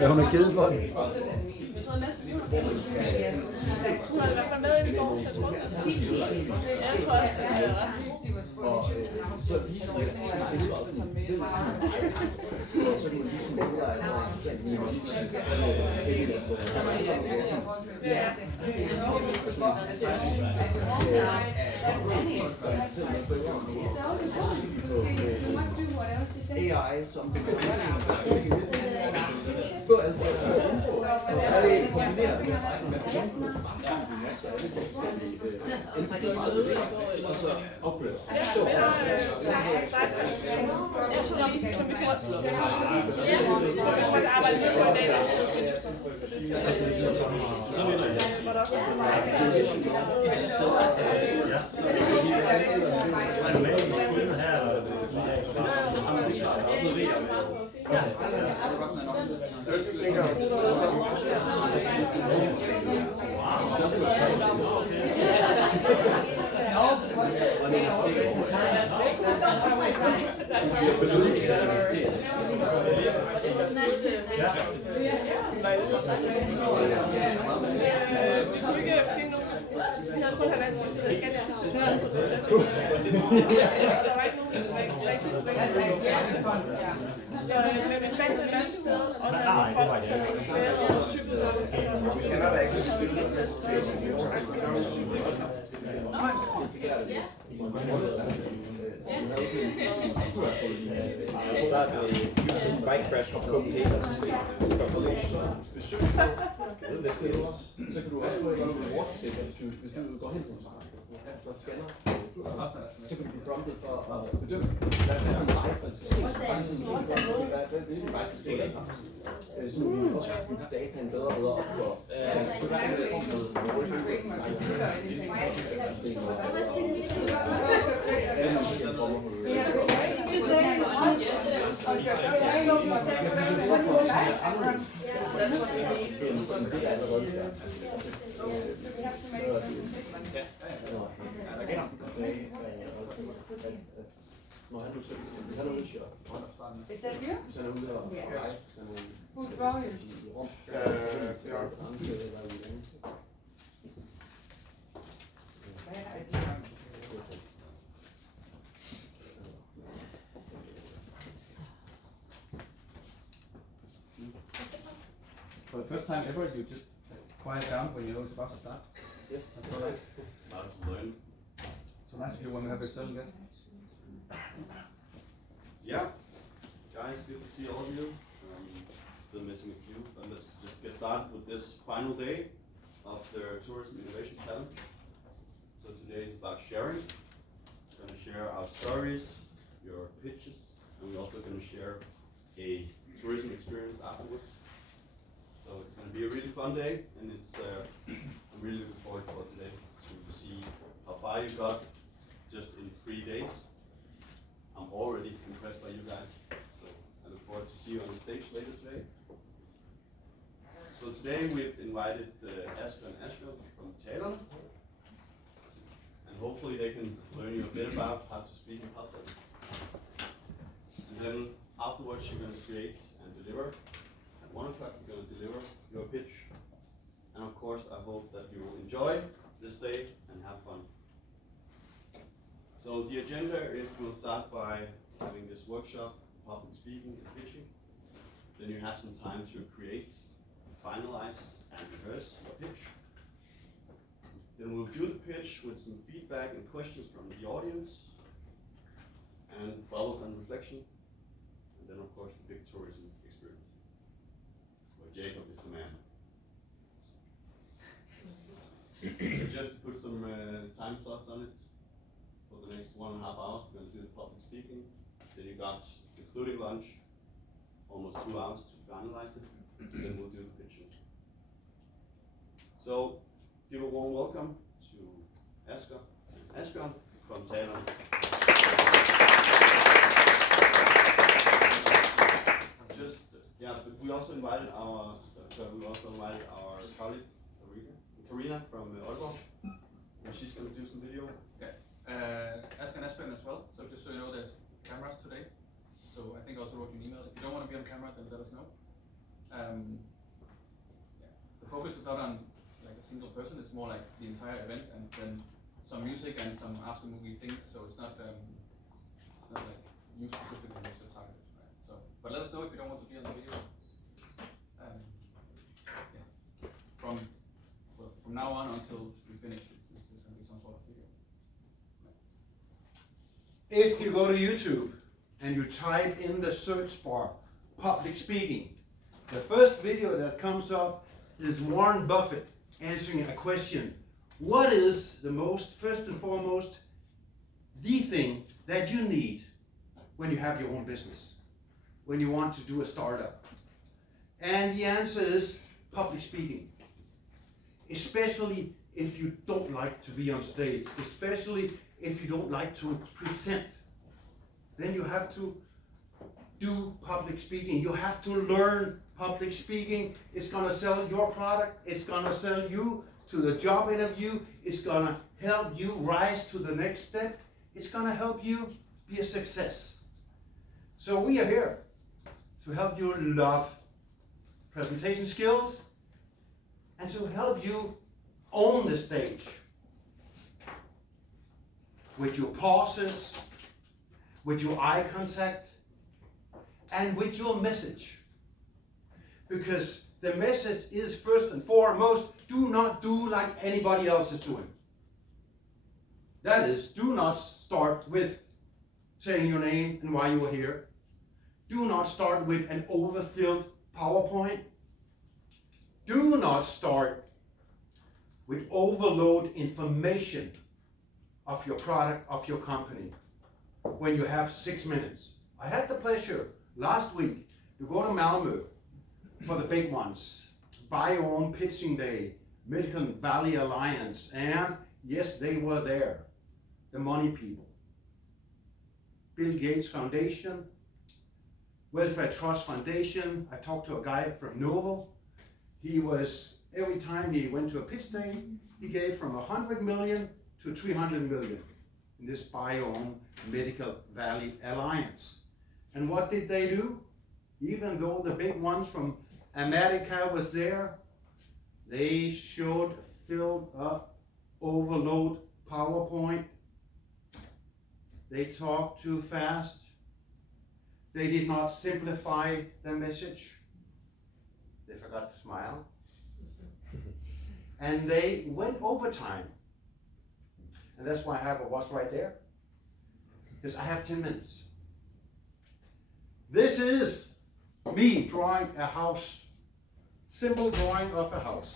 Ja, hun er ked for den. Jeg tror næsten, hun har i hvert fald med i forhold til, jeg tror også, det er ret. AI som og så opgør. Vi havde kun halvandet time, så det er ikke altid tid. Der var ikke nogen, så men vi fandt en masse steder, og der var folk, der var og cyklede. Bike crash from Copenhagen. Så kan du også få et watershed, hvis du går hen til en så scanner, så kan du blive promptet for at bedømme, hvad er en vej, der skal ske. Hvad er en vej, der skal ske. Så nu kan vi også bygge dataen bedre og bedre op for. Når han nu selv, hvis han er ude og hvis han er ude og rejse, hvis han er ude i rum, For the first time ever, you just quiet down when you know it's about to start. Yes, that's so nice. So nice if you want to have external guests. Yeah, guys, good to see all of you. Still missing a few, but let's just get started with this final day of the Tourism Innovation Challenge. So today is about sharing. We're going to share our stories, your pitches, and we're also going to share a tourism experience afterwards. So it's going to be a really fun day, and it's I'm really looking forward for today to see how far you got just in 3 days. I'm already impressed by you guys, so I look forward to see you on the stage later today. So today we've invited Asger and Asbjørn from Talerne, and hopefully they can learn you a bit about how to speak in public. And then afterwards you're going to create and deliver. At 1 o'clock you're going to deliver your pitch. And of course I hope that you will enjoy this day and have fun. So the agenda is we'll start by having this workshop, public speaking and pitching. Then you have some time to create, finalize and rehearse your pitch. Then we'll do the pitch with some feedback and questions from the audience, and bubbles and reflection. And then of course the big tourism experience, where Jacob is the man. So just to put some time slots on it, for the next 1.5 hours we're going to do the public speaking. Then you got, including lunch, almost 2 hours to finalize it. Then we'll do the pitching. So give a warm welcome to Asger and Asbjørn from Talerne. we also invited our colleague, Karina from Aalborg, and she's going to do some video. Asger and Asbjørn as well. So just so you know, there's cameras today. So I think I also wrote you an email. If you don't want to be on camera, then let us know. The focus is not on like a single person. It's more like the entire event, and then some music and some after movie things. So it's not like you specifically as your target, right? So, but let us know if you don't want to be on the video. From now on until we finish, it's going to be some sort of video. If you go to YouTube and you type in the search bar, public speaking, the first video that comes up is Warren Buffett answering a question. What is the first and foremost, the thing that you need when you have your own business, when you want to do a startup? And the answer is public speaking. Especially if you don't like to be on stage, especially if you don't like to present, then you have to do public speaking. You have to learn public speaking. It's gonna sell your product. It's gonna sell you to the job interview. It's gonna help you rise to the next step. It's gonna help you be a success. So we are here to help you love presentation skills and to help you own the stage with your pauses, with your eye contact, and with your message. Because the message is first and foremost, do not do like anybody else is doing. That is, do not start with saying your name and why you are here. Do not start with an overfilled PowerPoint. Do not start with overload information of your product, of your company, when you have 6 minutes. I had the pleasure last week to go to Malmö for the big ones. Bio-own Pitching Day, Medical Valley Alliance, and yes, they were there, the money people. Bill Gates Foundation, Welfare Trust Foundation. I talked to a guy from Novo. He was, every time he went to a pitch day, he gave from 100 million to 300 million in this Bio-own Medical Valley Alliance. And what did they do? Even though the big ones from America was there, they showed filled up, overload PowerPoint. They talked too fast. They did not simplify the message. They forgot to smile. And they went overtime. And that's why I have a watch right there. Because I have 10 minutes. This is me drawing a house. Simple drawing of a house.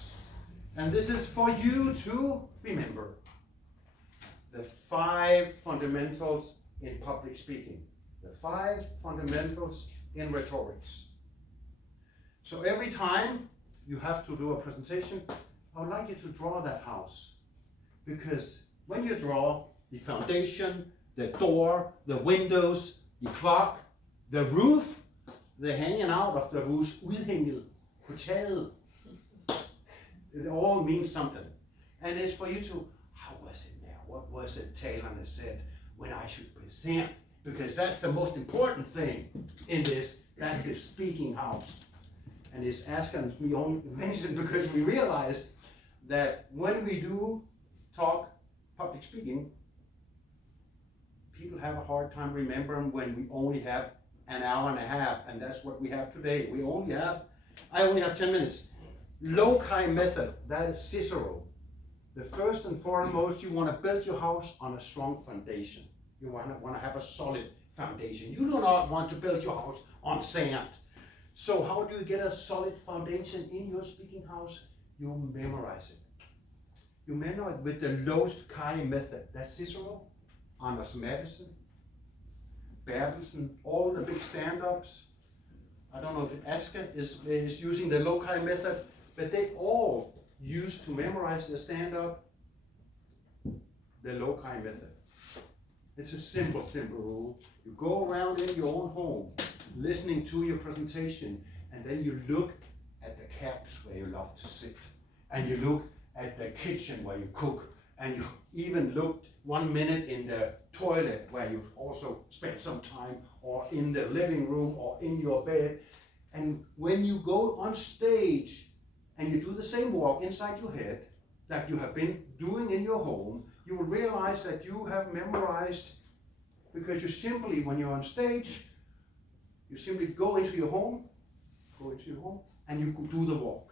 And this is for you to remember. The 5 fundamentals in public speaking. The 5 fundamentals in rhetorics. So every time you have to do a presentation, I would like you to draw that house. Because when you draw the foundation, the door, the windows, the clock, the roof, the hanging out of the roof, udhænget på taget, it all means something. And it's for you to, how was it there? What was it Talerne said when I should present? Because that's the most important thing in this. That's the speaking house. And it's Asger we only mentioned because we realized that when we do talk public speaking, people have a hard time remembering when we only have an hour and a half, and that's what we have today. I only have 10 minutes. Loci method, that is Cicero. The first and foremost, you want to build your house on a strong foundation. You want to have a solid foundation. You do not want to build your house on sand. So how do you get a solid foundation in your speaking house? You memorize it. You memorize it with the Loci method. That's Cicero, Anders Madsen, Bertelsen, all the big stand-ups. I don't know if Asger is using the Loci method, but they all used to memorize the stand-up, the Loci method. It's a simple rule. You go around in your own home, listening to your presentation, and and then you look at the cabs where you love to sit, and you look at the kitchen where you cook, and you even looked 1 minute in the toilet where you also spent some time, or in the living room, or in your bed. And when you go on stage and you do the same walk inside your head that you have been doing in your home, you will realize that you have memorized, because you simply, when you're on stage, you simply go into your home, and you do the walk.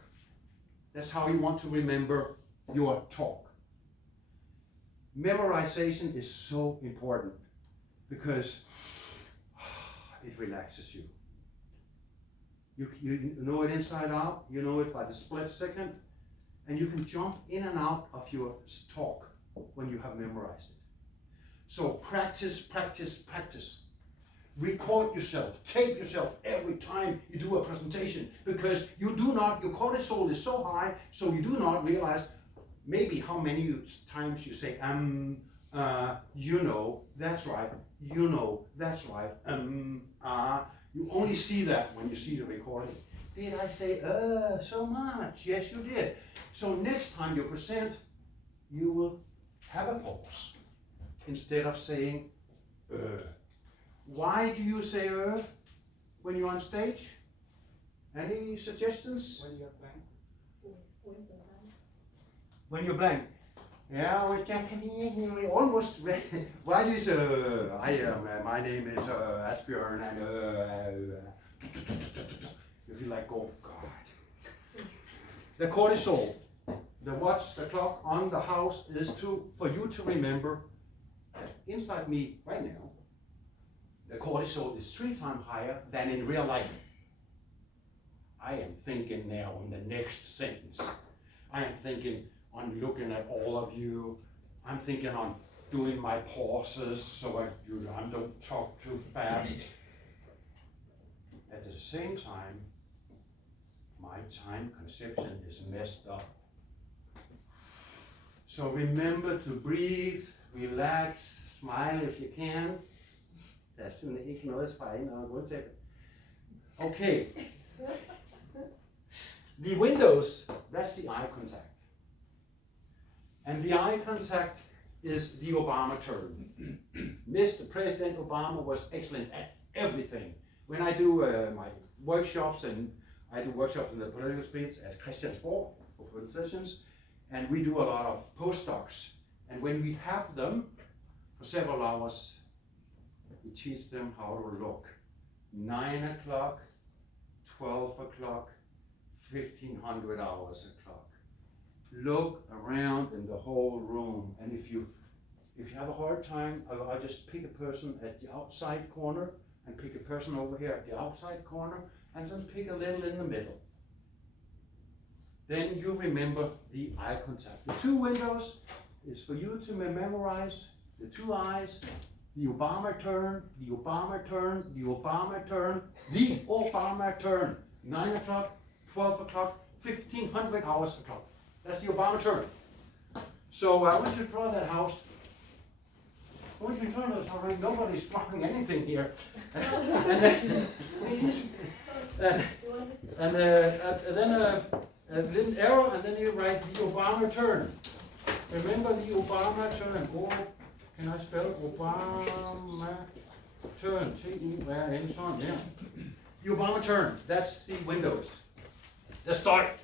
That's how you want to remember your talk. Memorization is so important because it relaxes you. You know it inside out, you know it by the split second, and you can jump in and out of your talk when you have memorized it. So practice, practice, practice. Record yourself, tape yourself every time you do a presentation, because your cortisol is so high, so you do not realize maybe how many times you say, you know, that's right, you know, that's right, you only see that when you see the recording. Did I say, so much? Yes, you did. So next time you present, you will have a pause instead of saying, Why do you say when you're on stage? Any suggestions? When you're blank. When you're blank. Yeah, well, we almost read. Why do you say, my name is Asbjørn, and you feel like, oh God. The cortisol, the watch, the clock on the house is for you to remember that inside me right now, the cortisol is 3 times higher than in real life. I am thinking now on the next sentence. I am thinking on looking at all of you. I'm thinking on doing my pauses so I don't talk too fast. At the same time, my time conception is messed up. So remember to breathe, relax, smile if you can. Der er simpelthen ikke noget fra en og undtaget. Okay. The windows, that's the eye contact. And the eye contact is the Obama turn. Mr. President Obama was excellent at everything. When I do my workshops, and I do workshops in the political speech at Christiansborg for politicians, and we do a lot of postdocs. And when we have them for several hours, we teach them how to look. 9 o'clock, 12 o'clock, 1500 hours o'clock. Look around in the whole room, and if you have a hard time, I'll just pick a person at the outside corner, and pick a person over here at the outside corner, and then pick a little in the middle. Then you remember the eye contact. The 2 windows is for you to memorize the 2 eyes, the Obama turn, the Obama turn, the Obama turn, the Obama turn. 9 o'clock, 12 o'clock, 1500 hours o'clock. That's the Obama turn. So I want you to draw that house. I want you to draw that house. Right? Nobody's drawing anything here. And then a little arrow, and then you write the Obama turn. Remember the Obama turn. Can I spell Obama turn? T-U-R-N, yeah. The Obama turn, that's the windows. The start.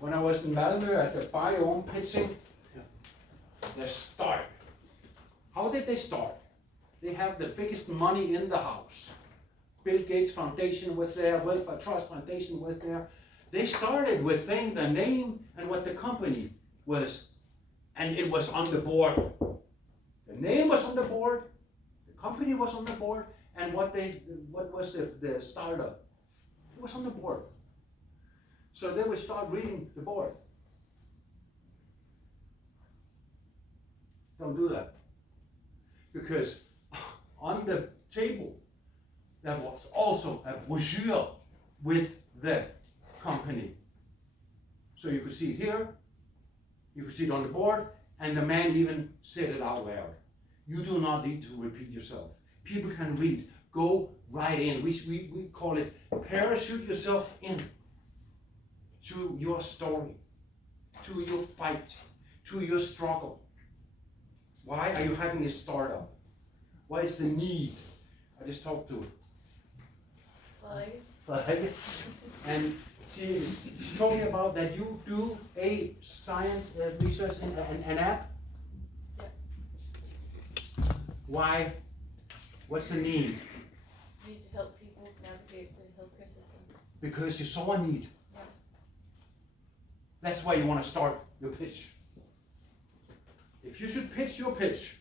When I was in Malmö at the Biome pitching, the start. How did they start? They have the biggest money in the house. Bill Gates Foundation was there, Welfare Trust Foundation was there. They started with saying the name and what the company was, and it was on the board. The name was on the board, the company was on the board, and what was the startup? It was on the board. So they would start reading the board. Don't do that. Because on the table, there was also a brochure with the company. So you could see it here, you could see it on the board, and the man even said it out loud. You do not need to repeat yourself. People can read. Go right in. We call it parachute yourself in to your story, to your fight, to your struggle. Why are you having a startup? What is the need? I just talked to her. And she told me about that you do a science research in an app. Yeah. Why? What's the need? We need to help people navigate the healthcare system. Because you saw a need. Yeah. That's why you want to start your pitch. If you should pitch your pitch,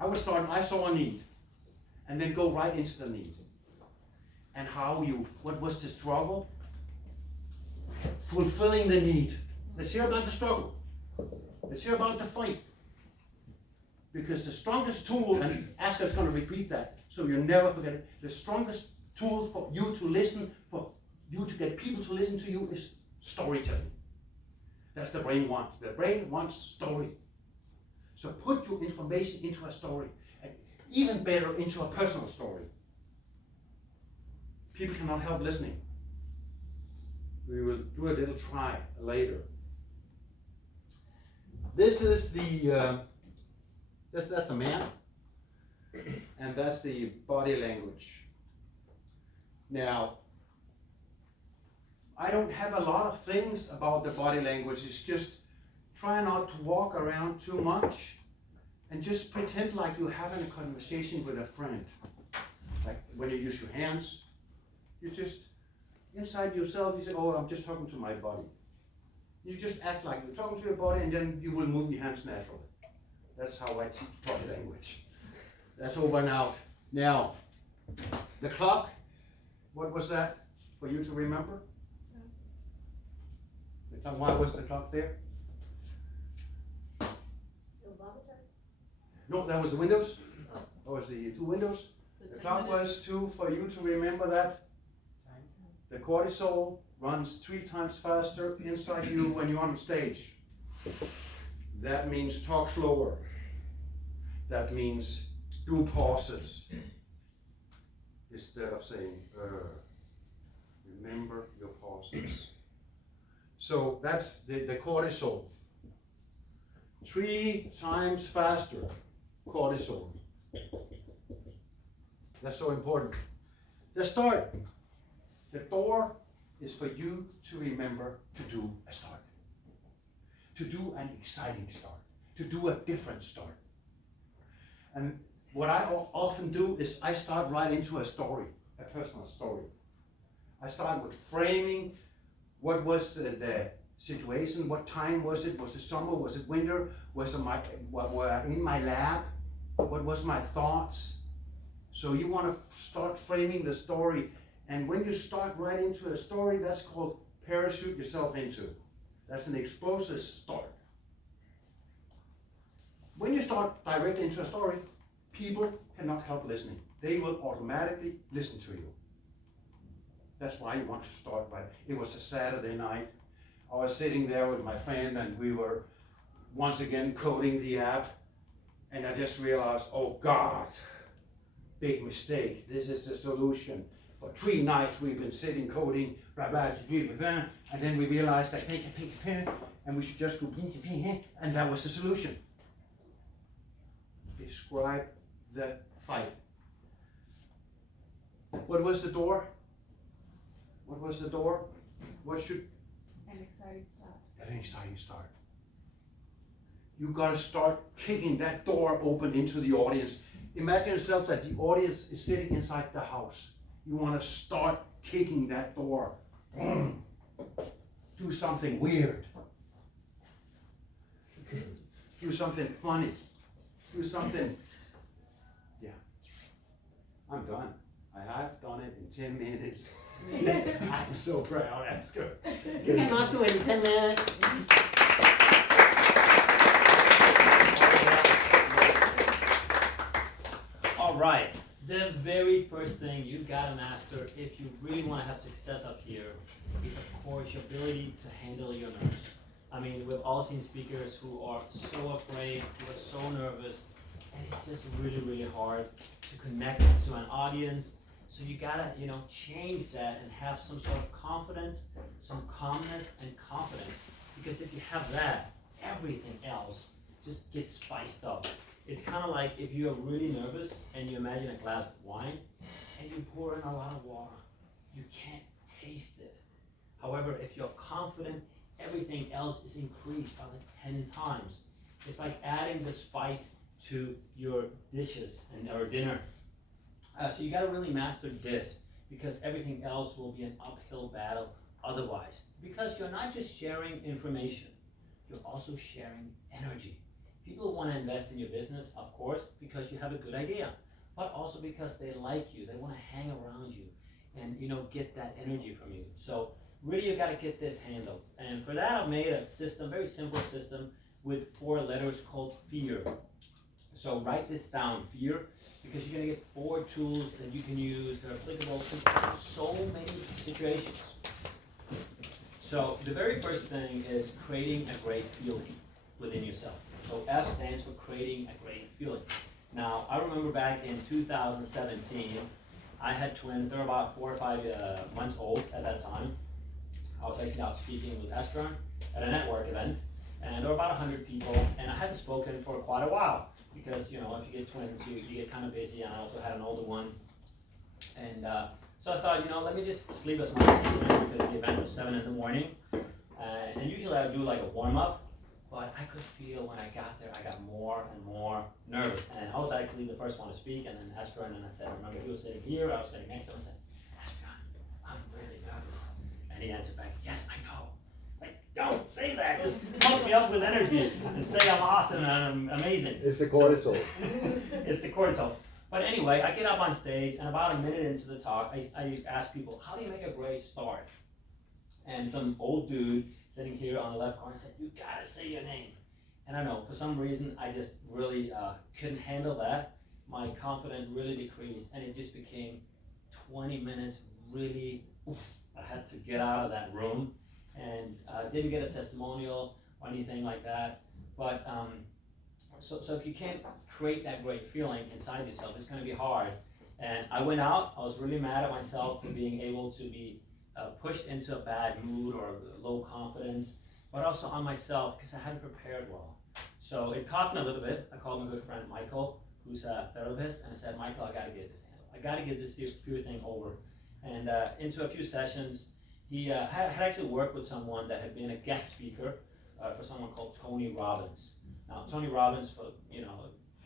I would start, I saw a need, and then go right into the need. And what was the struggle? Fulfilling the need. Let's hear about the struggle. Let's hear about the fight. Because the strongest tool, and Asger's going to repeat that, so you never forget it, the strongest tool for you to listen, for you to get people to listen to you is storytelling. That's the brain wants. The brain wants story. So put your information into a story, and even better into a personal story. People cannot help listening. We will do a little try later. This is the, that's a man, and that's the body language. Now, I don't have a lot of things about the body language. It's just try not to walk around too much and just pretend like you're having a conversation with a friend. Like when you use your hands, you just, inside yourself, you say, oh, I'm just talking to my body. You just act like you're talking to your body, and then you will move your hands naturally. That's how I teach body language. That's over and out. Now, the clock, what was that for you to remember? The clock, why was the clock there? No, that was the windows. That was the two windows. The clock was for you to remember that the cortisol runs 3 times faster inside you when you're on stage. That means talk slower. That means do pauses instead of saying remember your pauses. So that's the cortisol. 3 times faster cortisol. That's so important. The start. The door is for you to remember to do a start. To do an exciting start. To do a different start. And what I often do is I start right into a story, a personal story. I start with framing what was the situation, what time was it summer, was it winter, what were in my lab, what was my thoughts. So you want to start framing the story, and when you start right into a story, that's called parachute yourself into. That's an explosive start. When you start directly into a story, people cannot help listening. They will automatically listen to you. That's why you want to start right. It was a Saturday night. I was sitting there with my friend, and we were once again coding the app, and I just realized, oh God, big mistake. This is the solution. For 3 nights we've been sitting coding, blah, blah, blah, blah, and then we realized that and we should just go, and that was the solution. Describe the fight. What was the door? What was the door? What should? An exciting start. An exciting start. You gotta start kicking that door open into the audience. Imagine yourself that the audience is sitting inside the house. You wanna start kicking that door. Do something weird. Do something funny. Do something, yeah. I'm done. I have done it in 10 minutes. I'm so proud, Asger. You cannot do it in 10 minutes. All right. The very first thing you gotta master if you really want to have success up here is, of course, your ability to handle your nerves. I mean, we've all seen speakers who are so afraid, who are so nervous, and it's just really, really hard to connect to an audience. So you gotta, change that and have some sort of confidence, some calmness and confidence. Because if you have that, everything else just gets spiced up. It's kind of like if you're really nervous and you imagine a glass of wine and you pour in a lot of water, you can't taste it. However, if you're confident, everything else is increased by like 10 times. It's like adding the spice to your dishes or dinner. So you gotta really master this, because everything else will be an uphill battle otherwise. Because you're not just sharing information, you're also sharing energy. People wanna invest in your business, of course, because you have a good idea, but also because they like you, they wanna hang around you and get that energy from you. So really you gotta get this handled. And for that I've made a system, very simple system with 4 letters called FEAR. So write this down, FEAR, because you're gonna get 4 tools that you can use that are applicable to so many situations. So the very first thing is creating a great feeling within yourself. So F stands for creating a great feeling. Now, I remember back in 2017, I had twins. They were about 4 or 5 months old at that time. I was actually out speaking with Asbjørn at a network event, and there were about 100 people, and I hadn't spoken for quite a while, because if you get twins, you get kind of busy, and I also had an older one. And so I thought, let me just sleep as much as I can, because the event was 7 in the morning. And usually I would do like a warm-up, but I could feel when I got there, I got more and more nervous. And I was actually the first one to speak, and then Asbjørn, and I said, I remember he was sitting here, I was sitting next to him, I said, Asbjørn, I'm really nervous. And he answered back, yes, I know. Like, don't say that, just pump me up with energy and say I'm awesome and I'm amazing. It's the cortisol. It's the cortisol. But anyway, I get up on stage, and about a minute into the talk, I ask people, how do you make a great start? And some old dude sitting here on the left corner said, you gotta say your name. And I know, for some reason, I just really couldn't handle that. My confidence really decreased, and it just became 20 minutes really, I had to get out of that room, and didn't get a testimonial or anything like that. But so if you can't create that great feeling inside yourself, it's gonna be hard. And I went out, I was really mad at myself for being able to be pushed into a bad mood or low confidence, but also on myself because I hadn't prepared well. So it cost me a little bit. I called my good friend Michael, who's a therapist, and I said, Michael, I gotta get this handled. I gotta get this fear thing over. And into a few sessions, he had actually worked with someone that had been a guest speaker for someone called Tony Robbins. Now, Tony Robbins,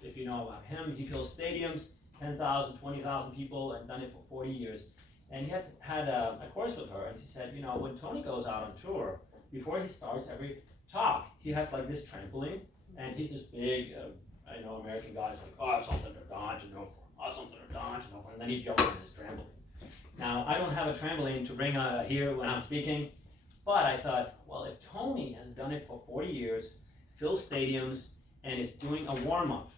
if you know about him, he fills stadiums, 10,000, 20,000 people, and done it for 40 years. And he had a course with her, and she said, when Tony goes out on tour, before he starts every talk, he has like this trampoline, and he's this big, American guy's like, oh, something to dodge and go for, oh, something to dodge and go for, and then he jumps on this trampoline. Now, I don't have a trampoline to bring here when I'm speaking, but I thought, well, if Tony has done it for 40 years, fills stadiums, and is doing a warm-up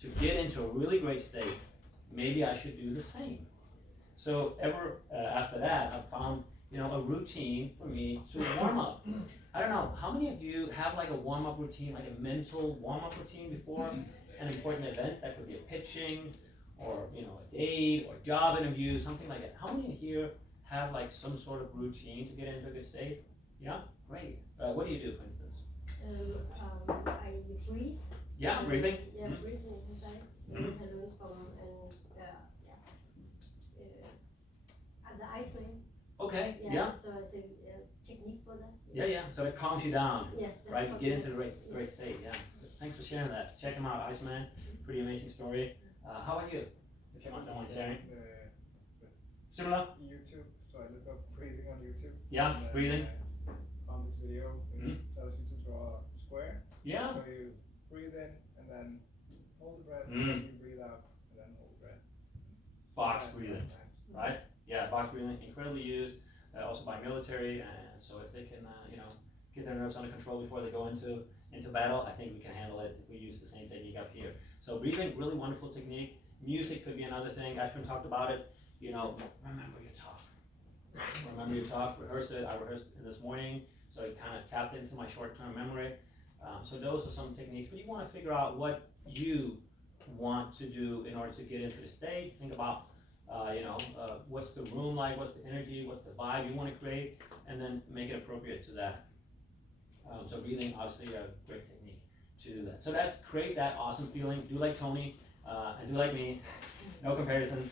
to get into a really great state, maybe I should do the same. So after that, I found a routine for me to warm up. I don't know, how many of you have like a warm-up routine, like a mental warm-up routine before an important event? That could be a pitching, or a date, or job interview, something like that. How many in here have like some sort of routine to get into a good state? Yeah, great. What do you do, for instance? I breathe. Yeah, breathing. Yeah, breathing exercise. Mhm. Which I learned from the Iceman. Okay, yeah. So it's a technique for that. Yeah. So it calms you down, Yeah. right? that's Get into the great Yes. state, yeah. Thanks for sharing that. Check him out, Iceman. Pretty amazing story. How about you? If you don't mind sharing. Similar? YouTube, so I look up breathing on YouTube. Yeah, and, breathing. Found this video which tells you to draw a square. Yeah. So you breathe in and then hold the breath, Mm. and then you breathe out and then hold the breath. Box And breathing, sometimes. right? Yeah, box breathing, incredibly used, also by military, and so if they can, get their nerves under control before they go into battle, I think we can handle it if we use the same technique up here. So breathing, really wonderful technique. Music could be another thing. Asbjørn talked about it. Remember your talk. Remember your talk, rehearse it. I rehearsed it this morning, so it kind of tapped into my short-term memory. So those are some techniques, but you want to figure out what you want to do in order to get into the stage. Think about, what's the room like, what's the energy, what's the vibe you want to create, and then make it appropriate to that. So breathing, obviously, a great technique to do that. So that's create that awesome feeling. Do like Tony, and do like me. No comparison.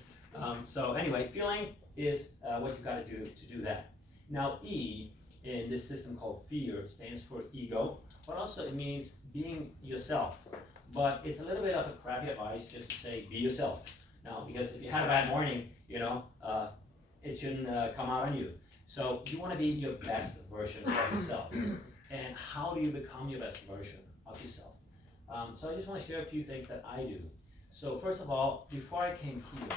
So anyway, feeling is what you've got to do that. Now E in this system called fear stands for ego, but also it means being yourself. But it's a little bit of a crappy advice just to say be yourself. Now, because if you had a bad morning, it shouldn't come out on you. So you want to be your best version of yourself. And how do you become your best version of yourself? So I just want to share a few things that I do. So first of all, before I came here,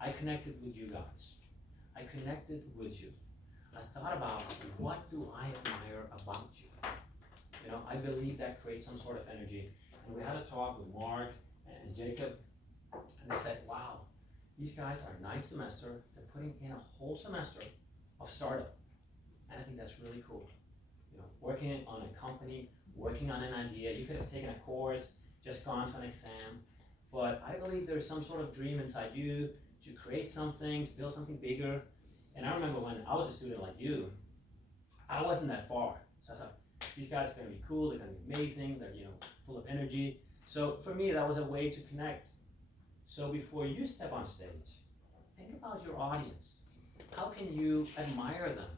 I connected with you guys. I connected with you. I thought about what do I admire about you? I believe that creates some sort of energy. And we had a talk with Mark and Jacob, and they said, wow, these guys are ninth semester, they're putting in a whole semester of startup. And I think that's really cool. Working on a company, working on an idea, you could have taken a course, just gone to an exam, but I believe there's some sort of dream inside you to create something, to build something bigger. And I remember when I was a student like you, I wasn't that far. So I thought, these guys are gonna be cool, they're gonna be amazing, they're full of energy. So for me, that was a way to connect. So before you step on stage, think about your audience. How can you admire them?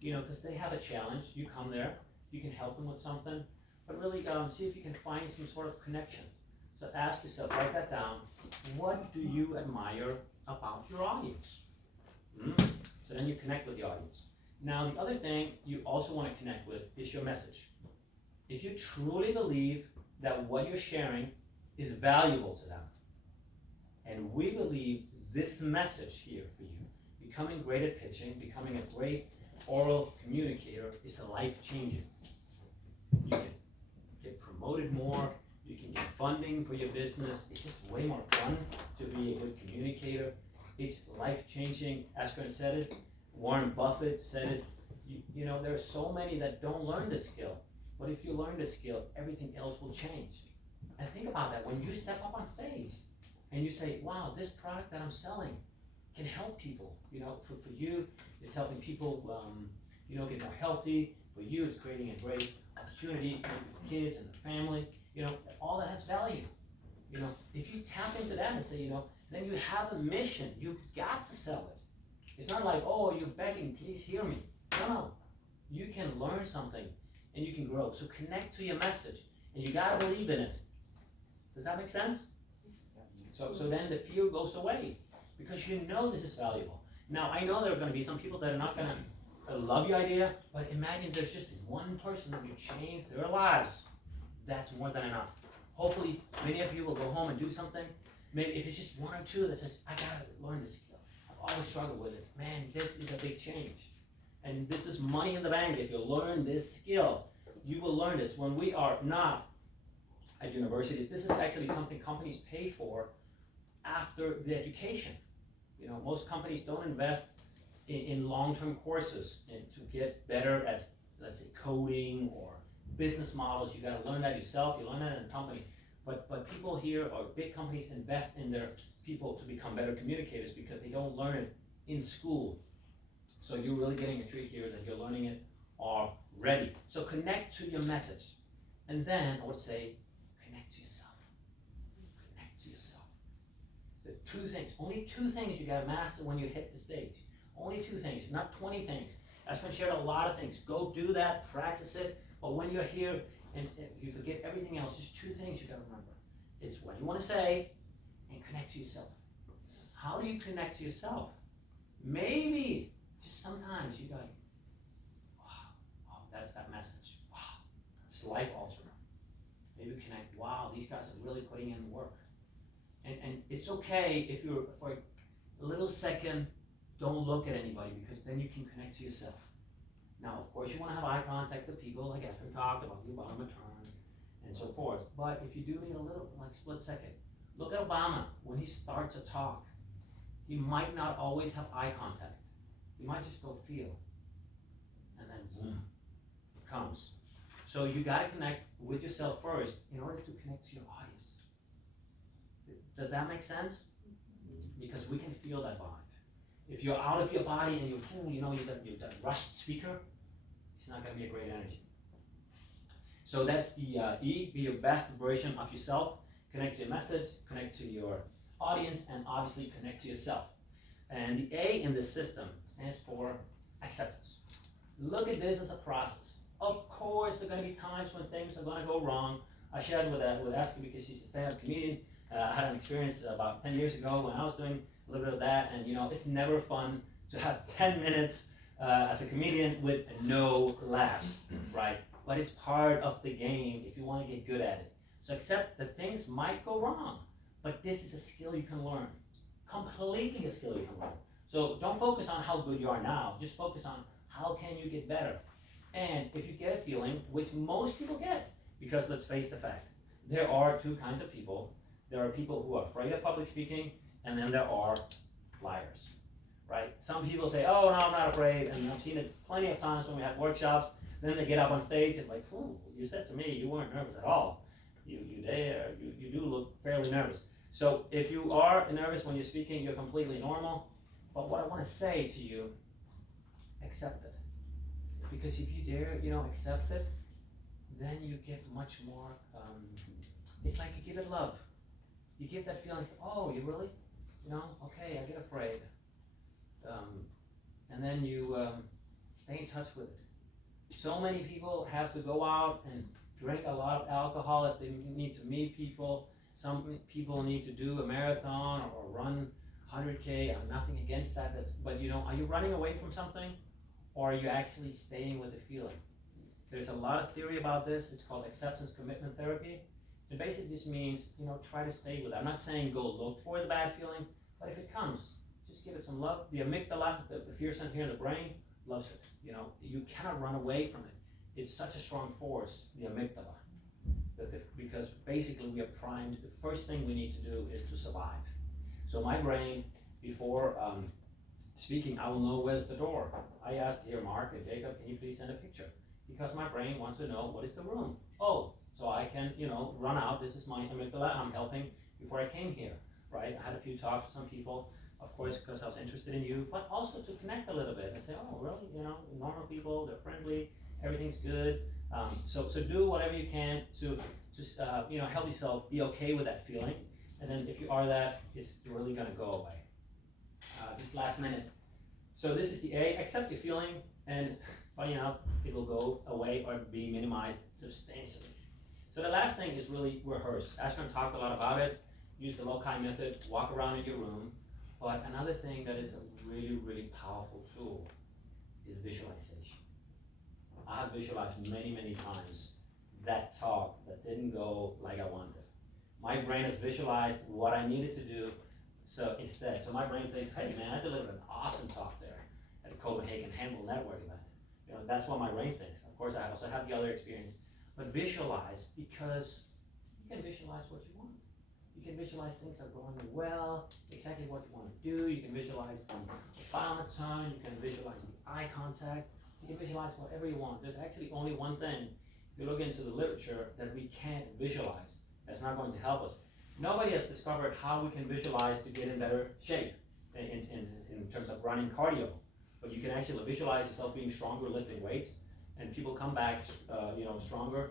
Because they have a challenge, you come there, you can help them with something, but really see if you can find some sort of connection. So ask yourself, write that down, what do you admire about your audience? So then you connect with the audience. Now the other thing you also want to connect with is your message. If you truly believe that what you're sharing is valuable to them, and we believe this message here for you, becoming great at pitching, becoming a great oral communicator is life-changing. You can get promoted more, you can get funding for your business. It's just way more fun to be a good communicator. It's life-changing. Asbjørn said it, Warren Buffett said it. There are so many that don't learn the skill, but if you learn the skill, everything else will change. And think about that, when you step up on stage and you say, wow, this product that I'm selling can help people. For you, it's helping people, get more healthy. For you, it's creating a great opportunity for kids and the family. All that has value. If you tap into that and say, then you have a mission. You've got to sell it. It's not like, oh, you're begging, please hear me. No. You can learn something and you can grow. So connect to your message, and you gotta believe in it. Does that make sense? So then the fear goes away, because this is valuable. Now, I know there are going to be some people that are not going to love your idea, but imagine there's just one person that you change their lives. That's more than enough. Hopefully, many of you will go home and do something. Maybe if it's just one or two that says, I got to learn this skill. I've always struggled with it. Man, this is a big change. And this is money in the bank. If you learn this skill, you will learn this. When we are not at universities, this is actually something companies pay for after the education. Most companies don't invest in long-term courses and to get better at, let's say, coding or business models. You got to learn that yourself. You learn that in a company. But people here, or big companies, invest in their people to become better communicators because they don't learn it in school. So you're really getting a treat here that you're learning it already. So connect to your message. And then I would say, connect to yourself. Connect to yourself. The two things, only two things you gotta master when you hit the stage. Only two things, not 20 things. Asbjørn shared a lot of things. Go do that, practice it. But when you're here and you forget everything else, just two things you gotta remember. It's what you wanna say and connect to yourself. How do you connect to yourself? Maybe just sometimes you go, wow, that's that message. Wow, it's life altering. Maybe connect, wow, these guys are really putting in the work. And it's okay if you're, for a little second, don't look at anybody, because then you can connect to yourself. Now, of course, you want to have eye contact with people, like Asbjørn talked about the Obama term and so forth. But if you do need a little, like split second, look at Obama when he starts a talk. He might not always have eye contact. He might just go feel, and then boom, it comes. So you got to connect with yourself first in order to connect to your audience. Does that make sense? Because we can feel that vibe. If you're out of your body and you're that rushed speaker, it's not gonna be a great energy. So that's the E, be your best version of yourself. Connect to your message, connect to your audience, and obviously connect to yourself. And the A in the system stands for acceptance. Look at this as a process. Of course, there are going to be times when things are going to go wrong. I shared with Asger because she's a stand-up comedian. I had an experience about 10 years ago when I was doing a little bit of that, and it's never fun to have 10 minutes as a comedian with no laughs, right? But it's part of the game if you want to get good at it. So accept that things might go wrong, but this is a skill you can learn. Completely a skill you can learn. So don't focus on how good you are now, just focus on how can you get better. And if you get a feeling, which most people get, because let's face the fact, there are two kinds of people. There are people who are afraid of public speaking, and then there are liars, right? Some people say, oh, no, I'm not afraid, and I've seen it plenty of times when we have workshops. Then they get up on stage and like, oh, you said to me you weren't nervous at all. You do look fairly nervous. So if you are nervous when you're speaking, you're completely normal. But what I want to say to you, accept it. Because if you dare, accept it, then you get much more, it's like you give it love. You give that feeling, oh, you really? Okay, I get afraid. And then you stay in touch with it. So many people have to go out and drink a lot of alcohol if they need to meet people. Some people need to do a marathon or run 100K. I'm nothing against that. But are you running away from something, or are you actually staying with the feeling? There's a lot of theory about this. It's called acceptance commitment therapy. It basically just means, try to stay with it. I'm not saying go look for the bad feeling, but if it comes, just give it some love. The amygdala, the fear center here in the brain, loves it. You cannot run away from it. It's such a strong force, the amygdala, because basically we are primed. The first thing we need to do is to survive. So my brain, before speaking, I will know where's the door. I asked here, Mark and Jacob, can you please send a picture? Because my brain wants to know what is the room. Oh, so I can, run out. This is my amygdala. I'm helping before I came here, right? I had a few talks with some people, of course, because I was interested in you, but also to connect a little bit and say, oh, really? Normal people, they're friendly, everything's good. So do whatever you can to just, help yourself be okay with that feeling. And then if you are that, it's really gonna go away. Just last minute. So this is the A, accept your feeling, and funny enough, it will go away or be minimized substantially. So the last thing is really rehearse. Asbjørn talked a lot about it. Use the loci method, walk around in your room. But another thing that is a really, really powerful tool is visualization. I have visualized many, many times that talk that didn't go like I wanted. My brain has visualized what I needed to do. So instead, my brain thinks, hey man, I delivered an awesome talk there at the Copenhagen Handle Network event. That's what my brain thinks. Of course, I also have the other experience. But visualize, because you can visualize what you want. You can visualize things are going well, exactly what you want to do. You can visualize the final tone. You can visualize the eye contact. You can visualize whatever you want. There's actually only one thing, if you look into the literature, that we can't visualize. That's not going to help us. Nobody has discovered how we can visualize to get in better shape in terms of running cardio. But you can actually visualize yourself being stronger, lifting weights, and people come back stronger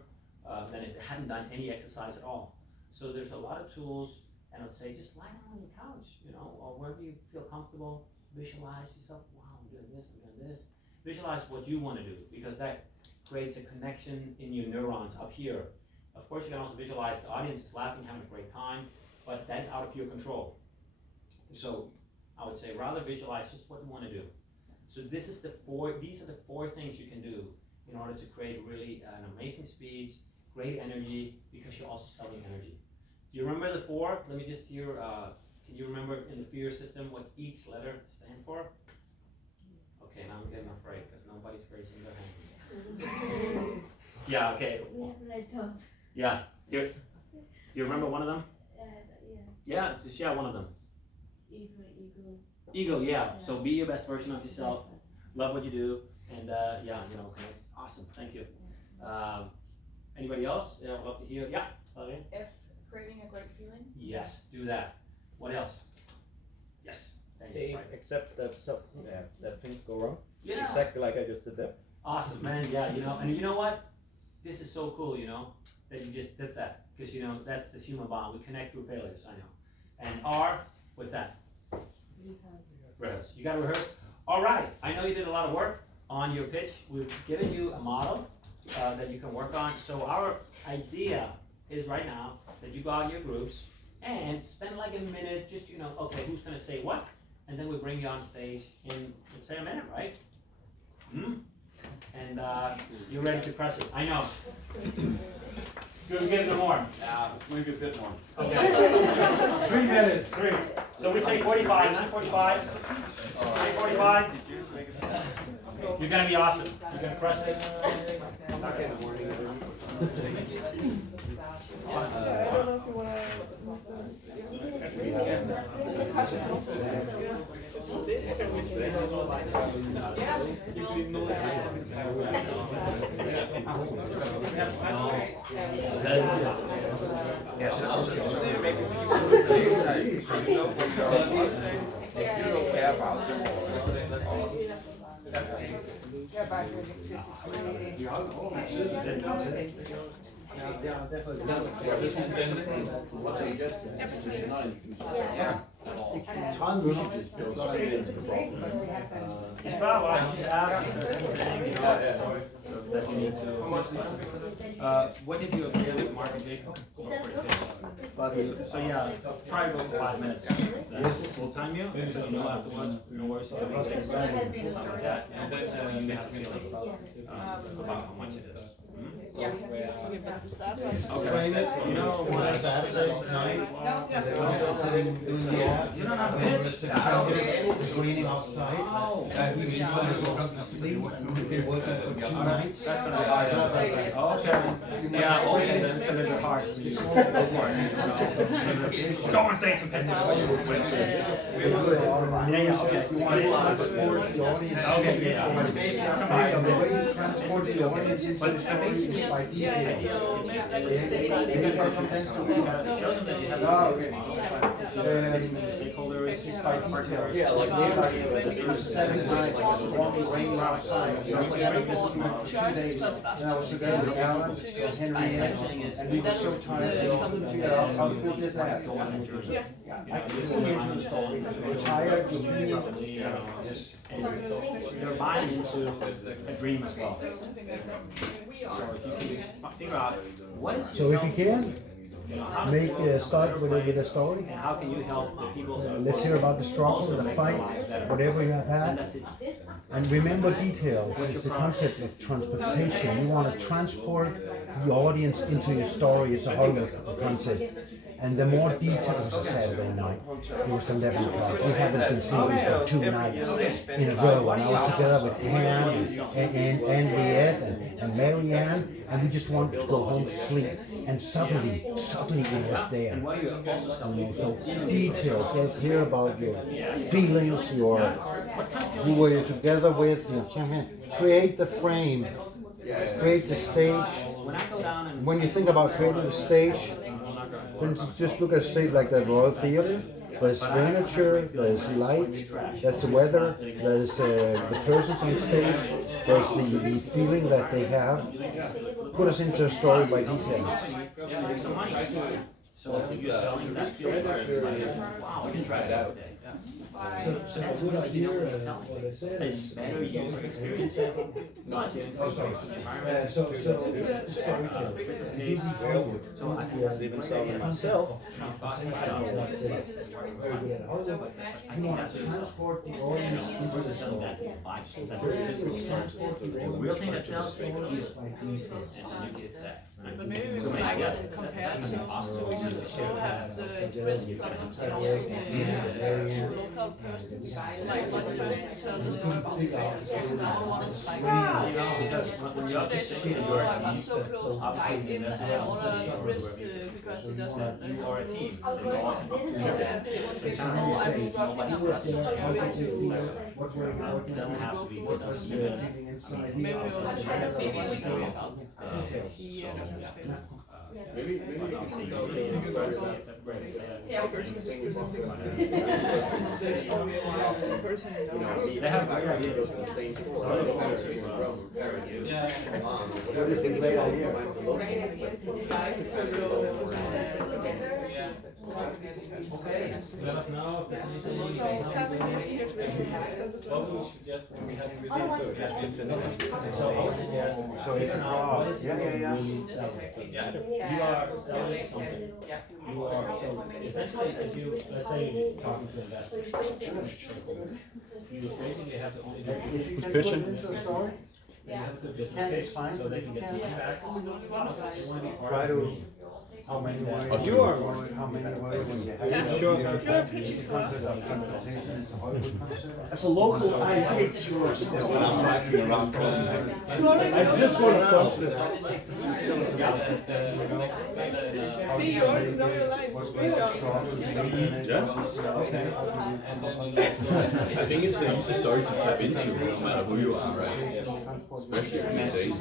than if they hadn't done any exercise at all. So there's a lot of tools, and I would say just lie down on your couch, or wherever you feel comfortable. Visualize yourself. Wow, I'm doing this, I'm doing this. Visualize what you want to do, because that creates a connection in your neurons up here. Of course, you can also visualize the audience is laughing, having a great time, but that's out of your control. So I would say rather visualize just what you want to do. So these are the four things you can do in order to create really an amazing speech, great energy, because you're also selling energy. Do you remember the four? Let me just hear, can you remember in the fear system what each letter stands for? Okay, now I'm getting afraid because nobody's raising their hand. Yeah, okay. Yeah, here. Do you remember one of them? Yeah, just share one of them. Ego, yeah. So be your best version of yourself. Love what you do, and okay. Awesome. Thank you. Anybody else? Yeah, I'd love to hear. Yeah. F, creating a great feeling. Yes, do that. What else? Yes. Thank you. Right. Except that that things go wrong. Yeah. Exactly like I just did that. Awesome, man. Yeah, and you know what? This is so cool, that you just did that. Because, that's the human bond. We connect through failures, I know. And R, what's that? Rehearse. You gotta rehearse? All right. I know you did a lot of work on your pitch. We've given you a model that you can work on. So our idea is right now that you go out in your groups and spend like a minute, just, okay, who's gonna say what? And then we bring you on stage in, let's say, a minute, right? And you're ready to crush it. I know. Give it more. Maybe a bit more. Okay. 3 minutes. 3. So we say 45, 9:45. 9:45. You're gonna be awesome. You're gonna crush it. I don't know if you want It's probably just ask if there's anything, so that you need to. What did you agree with Mark and Jacob? So yeah, try to go for 5 minutes. Yes. We'll time you, so you know afterwards, no worries. Like that, and then you have to feel about how much it is. Yeah, okay, but the start was. Okay. You know what? Saturday night. You don't have pitch? It's raining outside. We just want to go to sleep. We've been working for 2 nights. That's gonna be hard. Okay. Yeah, okay, that's a little bit hard for you. Of course. Don't want to say some pitch. Yeah, okay. You want to transport the audience. Okay, yeah. The way you transport the audience into the story is by details. So maybe like You got some plans to do? Show them that you have Oh, a okay. stakeholders. It's by details. Yeah, like the first 7 nights, stormy rain outside. So I was having this for 2 days. And I was together with Alan, Henry, and we were so tired, we couldn't figure out how to build this app. I couldn't get into the story. We're tired, we're busy. And you're buying into a dream as well. So if you can figure out what is So if you can, how make start with a story. and how can you help the people? Let's hear about the struggle, the fight, whatever you have And had. that's it. And remember details. It's the concept of transportation. You want to transport the audience into your story. It's a Hollywood concept. And the more details of Saturday night, it was 11 o'clock. We haven't been seeing this for 2 nights in a row. And I was together with Pam and Henriette and Marianne, and we just wanted to go home to sleep. And suddenly it was there. And what you also selling? So details, let's hear about your feelings, who were you together with, create the frame, create the stage. When I go down and When you think about creating a stage, then just look at a stage like the Royal Theatre. There's furniture, there's light, there's the weather, there's the persons on stage, there's the feeling that they have. Put us into a story by details. yeah, make some money too. So you're selling that field. Wow, we can try it out today. So That's really, what it's selling. A better user experience. Not just storytelling. business It's case. easy Hollywood. So I think that's even selling myself. I think that's Transport the audience into the story. that's a physical experience. The real thing that sells is you. And you get that. Right? But maybe we So could maybe, yeah, like compare that's so awesome. we can all have the interest sometimes and also the local persons, like this person to tell the story about the family. So another one is like, Because when you're 2 days ago, I got so close to fight in and I wanted to risk because he doesn't you are a team. and I'm struggling, I'm not so sure into It doesn't have to be. maybe we also try to see what we know about the Maybe you can take out the They have great ideas. That is a great idea. Let us know if there's anything you can help with. What would you suggest when we have released it? So I would suggest, So it's a crowd. Yeah. really sell it. You are selling something. You are, so essentially, if you, let's say you're talking to investors, you basically have to only do. If you can pitching? put it into a story, You have a good Yeah, business it's case, fine. so they can get Yeah. feedback. They wanna be part Try of to- the meeting. how many words Oh, you true. are, how many words when you have Yeah, it. sure. It's a concept of transportation, it's a Hollywood concept. As a local, I hate tours still when I'm riding around Copenhagen. I just want to touch this. See, you already know your lines. I think it's an easy story to tap into no matter who you are, right? Especially if you're Dane.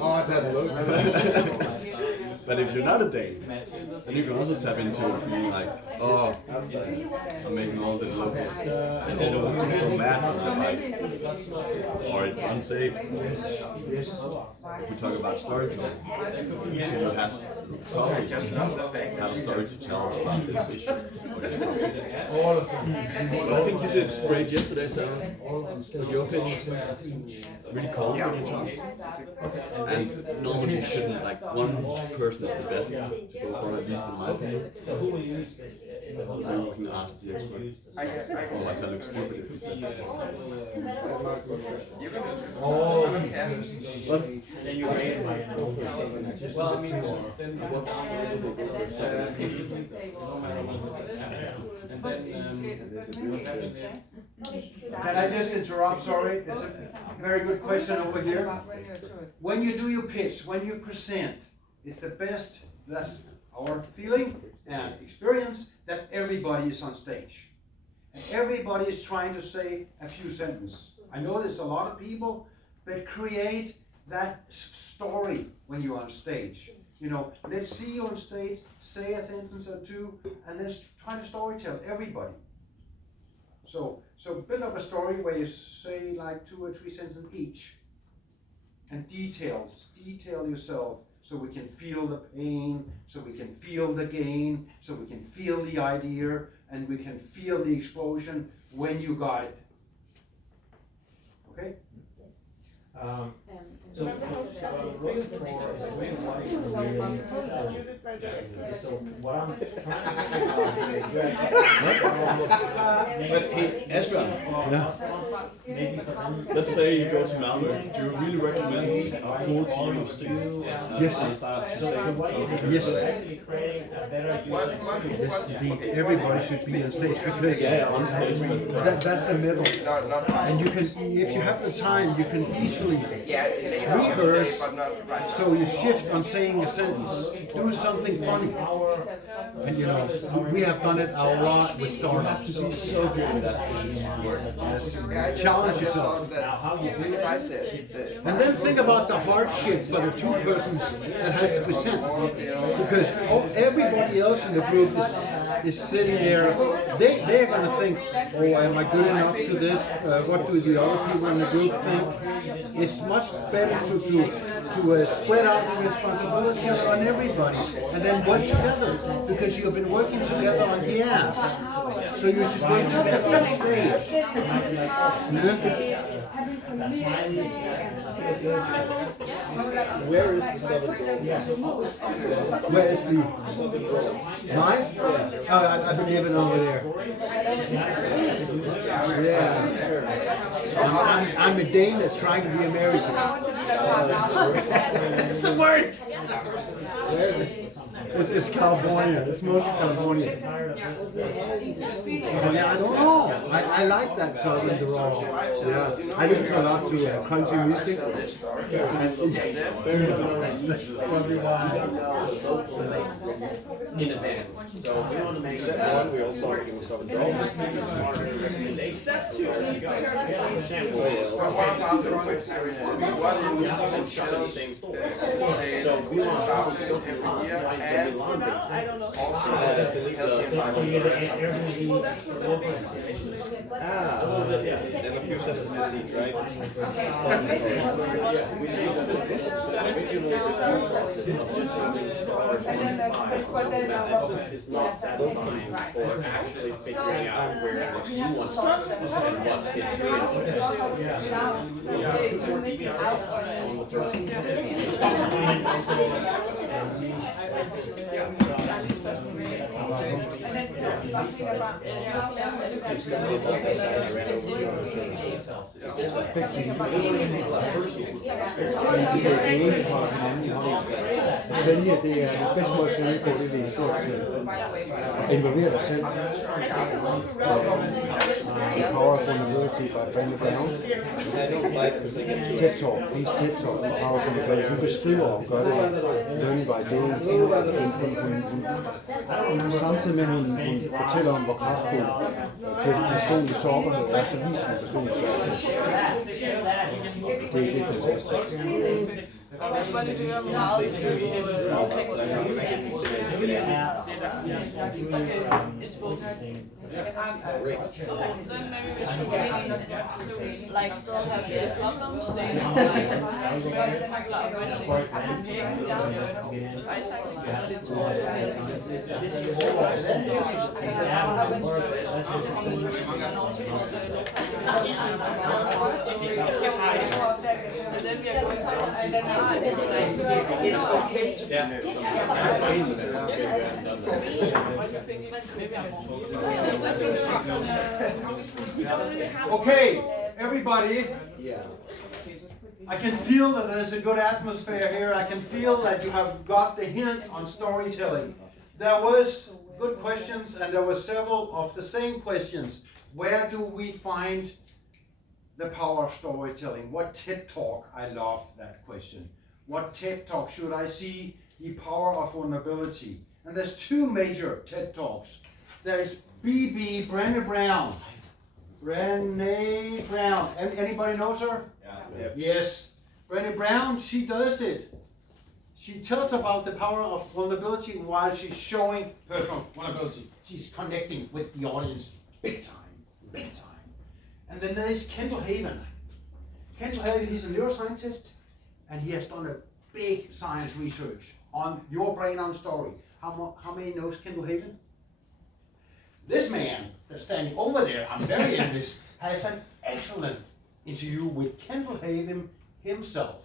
Oh, that looks. But if you're not a Dane, then you can also tap into it being like, oh, I'm making all the locals so mad for them, right? Or it's unsafe. Yes. If we talk about storytelling, Tino has probably have a story to tell about this issue. Or this problem. All of them. But I think you did great yesterday, Sarah, with your pitch. Really calm when you talk. And normally you shouldn't, like, one person is the best to go for, at least in my opinion. So who will use this in the So hotel? you can ask the expert. Otherwise I look stupid if you said something. Oh. But And then you rate it by an over. Well, I mean, then what and then what happened is Can I just interrupt, sorry? It's a very good question over here. When you do your pitch, when you present, it's the best, that's our feeling and experience, that everybody is on stage. And everybody is trying to say a few sentences. I know there's a lot of people, but create that story when you're on stage. You know, let's see you on stage, say a sentence or two, and then try to storytell everybody. So build up a story where you say like 2 or 3 sentences each. And detail yourself so we can feel the pain, so we can feel the gain, so we can feel the idea, and we can feel the explosion when you got it. Okay? So what I'm looking for is a way of life really selling. So what I'm trying to But hey, Asbjørn, maybe for them. let's say you go to Malmö. Do you really recommend a full team of 6? Yes. So what you do Yes. is actually creating a better user experience. Yes, indeed, everybody should be on stage because Yeah, on stage, but that's the middle. And you can, if you have the time, you can easily rehearse, so you shift on saying a sentence, do something funny. And you know, we have done it a lot with you have to startups. be so good at that. Yes. Challenge yourself. Now, how you do it, And then think about the hardship for the 2 persons that has to present. Because everybody else in the group is sitting there, they're gonna think, oh, am I good enough to this? What do the other people in the group think? It's much better to spread out the responsibility on everybody and then work together, because you have been working together on the app. So you should work together on stage. where is the southern Where is the mine? Oh, I believe it over there. Yeah. I'm a Dane that's trying to be American. It's the worst. It's California. It's mostly California. Yeah, I don't know. I like that southern drawl. Yeah, I listen to a lot to country music. That's probably why. in advance. So we want to make that one. We also are doing some draw. Step 2. So we want thousands every year, and I don't know. also So you're the Airbnb for local. a few sentences each, right? It's not that time for actually figuring out where you want to start and what fits your interest. Sælge, det er det bedste måde at sælge på, det er stort set at involvere dig selv. Power vulnerability by Brandon Brown. TED Talk, please TED Talk, Power vulnerability. Hun beskriver og gør det learning by doing. Samtidig med, hun fortæller om, hvor kraftfuld personlig sårbarhed er, så viser hun personlig sårbarhed. Det er fantastisk. Og hvis man hører meget beskyttet omkring sig. Okay, it's both. So then maybe we should like still have the problems, they like and then we are going to It's okay to be Okay, everybody. I can feel that there's a good atmosphere here. I can feel that you have got the hint on storytelling. There was good questions, and there were several of the same questions. Where do we find the power of storytelling? What TED Talk? I love that question. What TED Talk should I see? The power of vulnerability. And there's two major TED Talks. There is Brené Brown. Brené Brown. Anybody knows her? Yeah. Yes. Brené Brown, she does it. She tells about the power of vulnerability while she's showing personal vulnerability. She's connecting with the audience big time, big time. And then there is Kendall Haven. Kendall Haven, he's a neuroscientist, and he has done a big science research on your brain on story. How many knows Kendall Haven? This man that's standing over there, I'm very envious, has an excellent interview with Kendall Haven himself.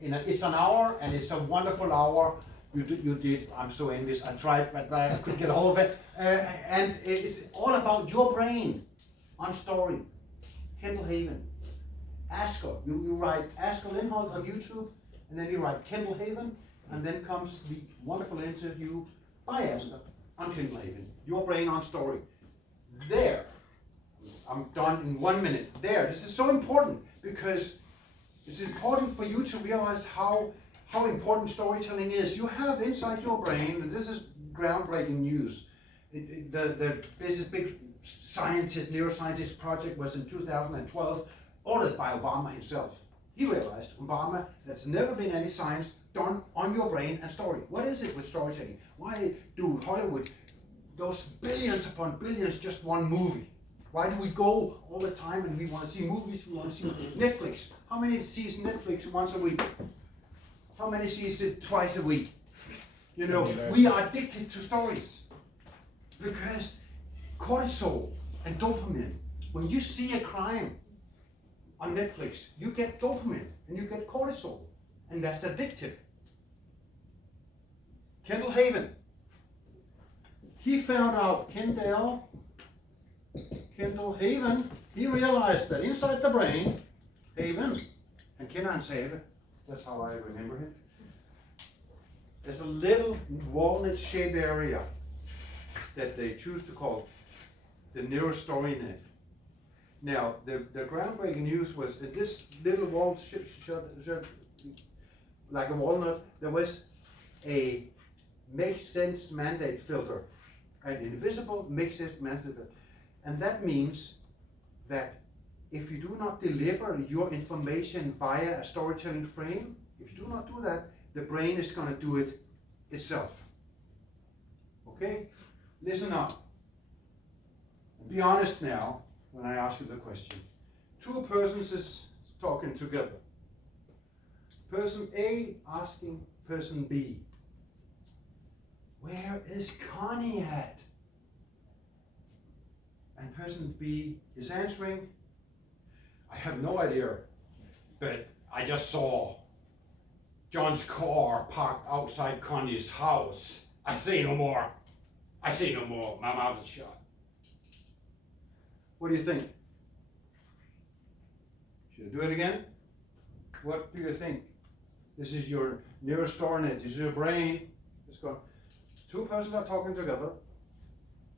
It's an hour, and it's a wonderful hour. You did. I'm so envious. I tried, but I couldn't get a hold of it. And it's all about your brain on story. Kendall Haven. Asger. You write Asger Lindholdt on YouTube, and then you write Kendall Haven, and then comes the wonderful interview by Asger on Kendall Haven. Your brain on story. There. I'm done in 1 minute. There. This is so important because it's important for you to realize how important storytelling is. You have inside your brain, and this is groundbreaking news. This big neuroscientist project was in 2012, ordered by Obama himself. He realized, Obama, there's never been any science done on your brain and story. What is it with storytelling? Why do Hollywood, those billions upon billions, just one movie? Why do we go all the time and we want to see movies, we want to see Netflix? How many sees Netflix once a week? How many sees it twice a week? You know, we are addicted to stories because cortisol and dopamine, when you see a crime on Netflix, you get dopamine and you get cortisol, and that's addictive. Kendall Haven, he found out, Kendall Haven, he realized that inside the brain, Haven, and Kenan Save, that's how I remember him, there's a little walnut-shaped area that they choose to call the neurostory net. Now, the groundbreaking news was that this little like a walnut, there was a make sense mandate filter, an invisible make sense mandate filter. And that means that if you do not deliver your information via a storytelling frame, if you do not do that, the brain is going to do it itself. Okay? Listen up. Be honest now when I ask you the question. Two persons is talking together. Person A asking person B, where is Connie at? And person B is answering, I have no idea, but I just saw John's car parked outside Connie's house. I say no more. I say no more. My mouth is shut. What do you think? Should I do it again? What do you think? This is your neurostory. This is your brain. It's got two persons are talking together.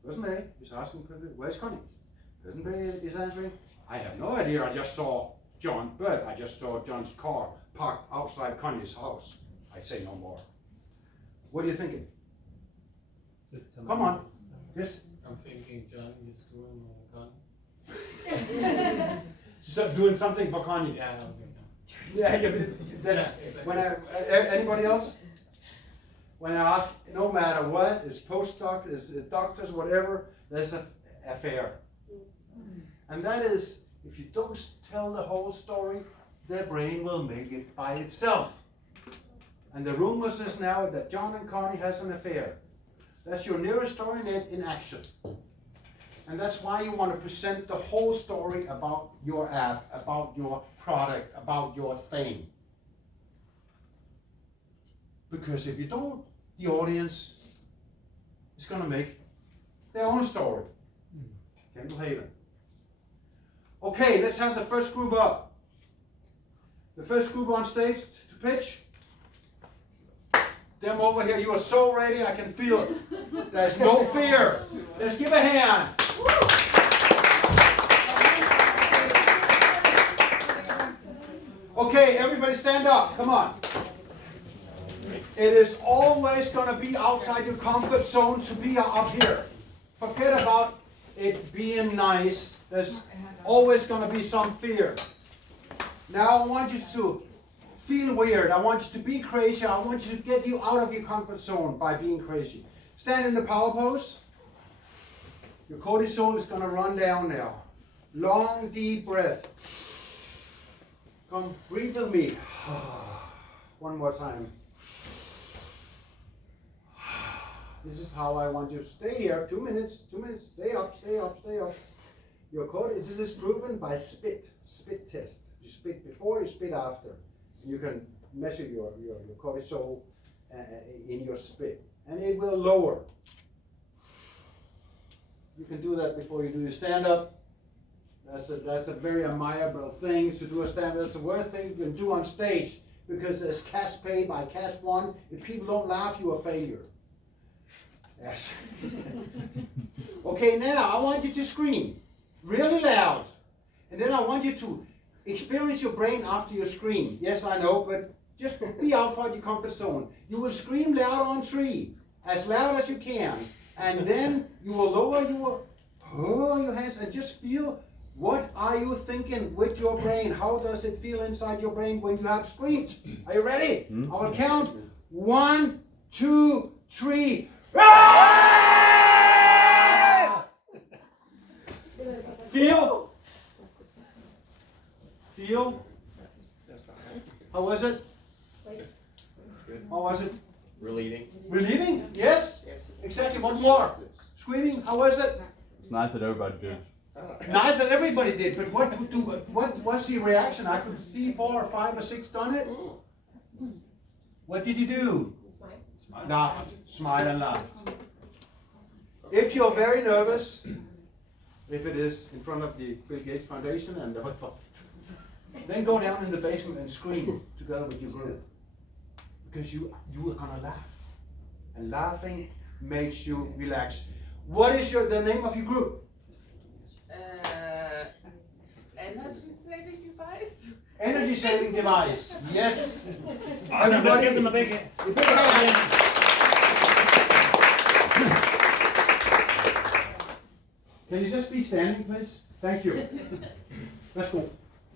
Person A is asking, where's Connie? Person B is answering, I have no idea. I just saw John, but I just saw John's car parked outside Connie's house. I say no more. What are you thinking? Come on. Yes. I'm thinking John is screwing Connie. So doing something for Connie. Yeah, Yeah, but that's when anybody else? When I ask, no matter what, is postdoc, is doctors, whatever, there's an affair. And that is, if you don't tell the whole story, the brain will make it by itself. And the rumors is now that John and Connie has an affair. That's your neurostory net in action. And that's why you want to present the whole story about your app, about your product, about your thing. Because if you don't, the audience is going to make their own story. Kendall Haven. Okay, let's have the first group up. The first group on stage to pitch. Them over here, you are so ready, I can feel it. There's no fear. Let's give a hand. Okay, everybody stand up. Come on. It is always going to be outside your comfort zone to be up here. Forget about it being nice. There's always going to be some fear. Now I want you to feel weird. I want you to be crazy. I want you to get you out of your comfort zone by being crazy. Stand in the power pose. Your cortisol is going to run down now. Long, deep breath. Come, breathe with me. One more time. This is how I want you to stay here. 2 minutes, 2 minutes. Stay up, stay up, stay up. Your cortisol, this is proven by spit test. You spit before, you spit after. And you can measure your cortisol in your spit. And it will lower. You can do that before you do your stand-up. That's a very admirable thing to do a stand-up. That's the worst thing you can do on stage, because there's cash pay by cash one. If people don't laugh, you're a failure. Yes. Okay, now I want you to scream really loud. And then I want you to experience your brain after you scream. Yes, I know, but just be outside your comfort zone. You will scream loud on 3, as loud as you can. And then you will lower your hands and just feel, what are you thinking with your brain? How does it feel inside your brain when you have screamed? Are you ready? I will count 1, 2, 3. Feel? Feel? How was it? How was it? Relieving. Relieving? Yes? Exactly. What more? Screaming? How was it? It's nice that everybody did. Nice that everybody did, but what's the reaction? I could see 4 or 5 or 6 done it. What did you do? Laughed. Smile and laughed. If you're very nervous, if it is in front of the Bill Gates Foundation and then go down in the basement and scream together with your group. Because you are gonna laugh. And laughing makes you relax. What is the name of your group? Energy saving device. Energy saving device. Yes. Awesome. Let's give them a big hand. Can you just be standing, please? Thank you. Værsgo.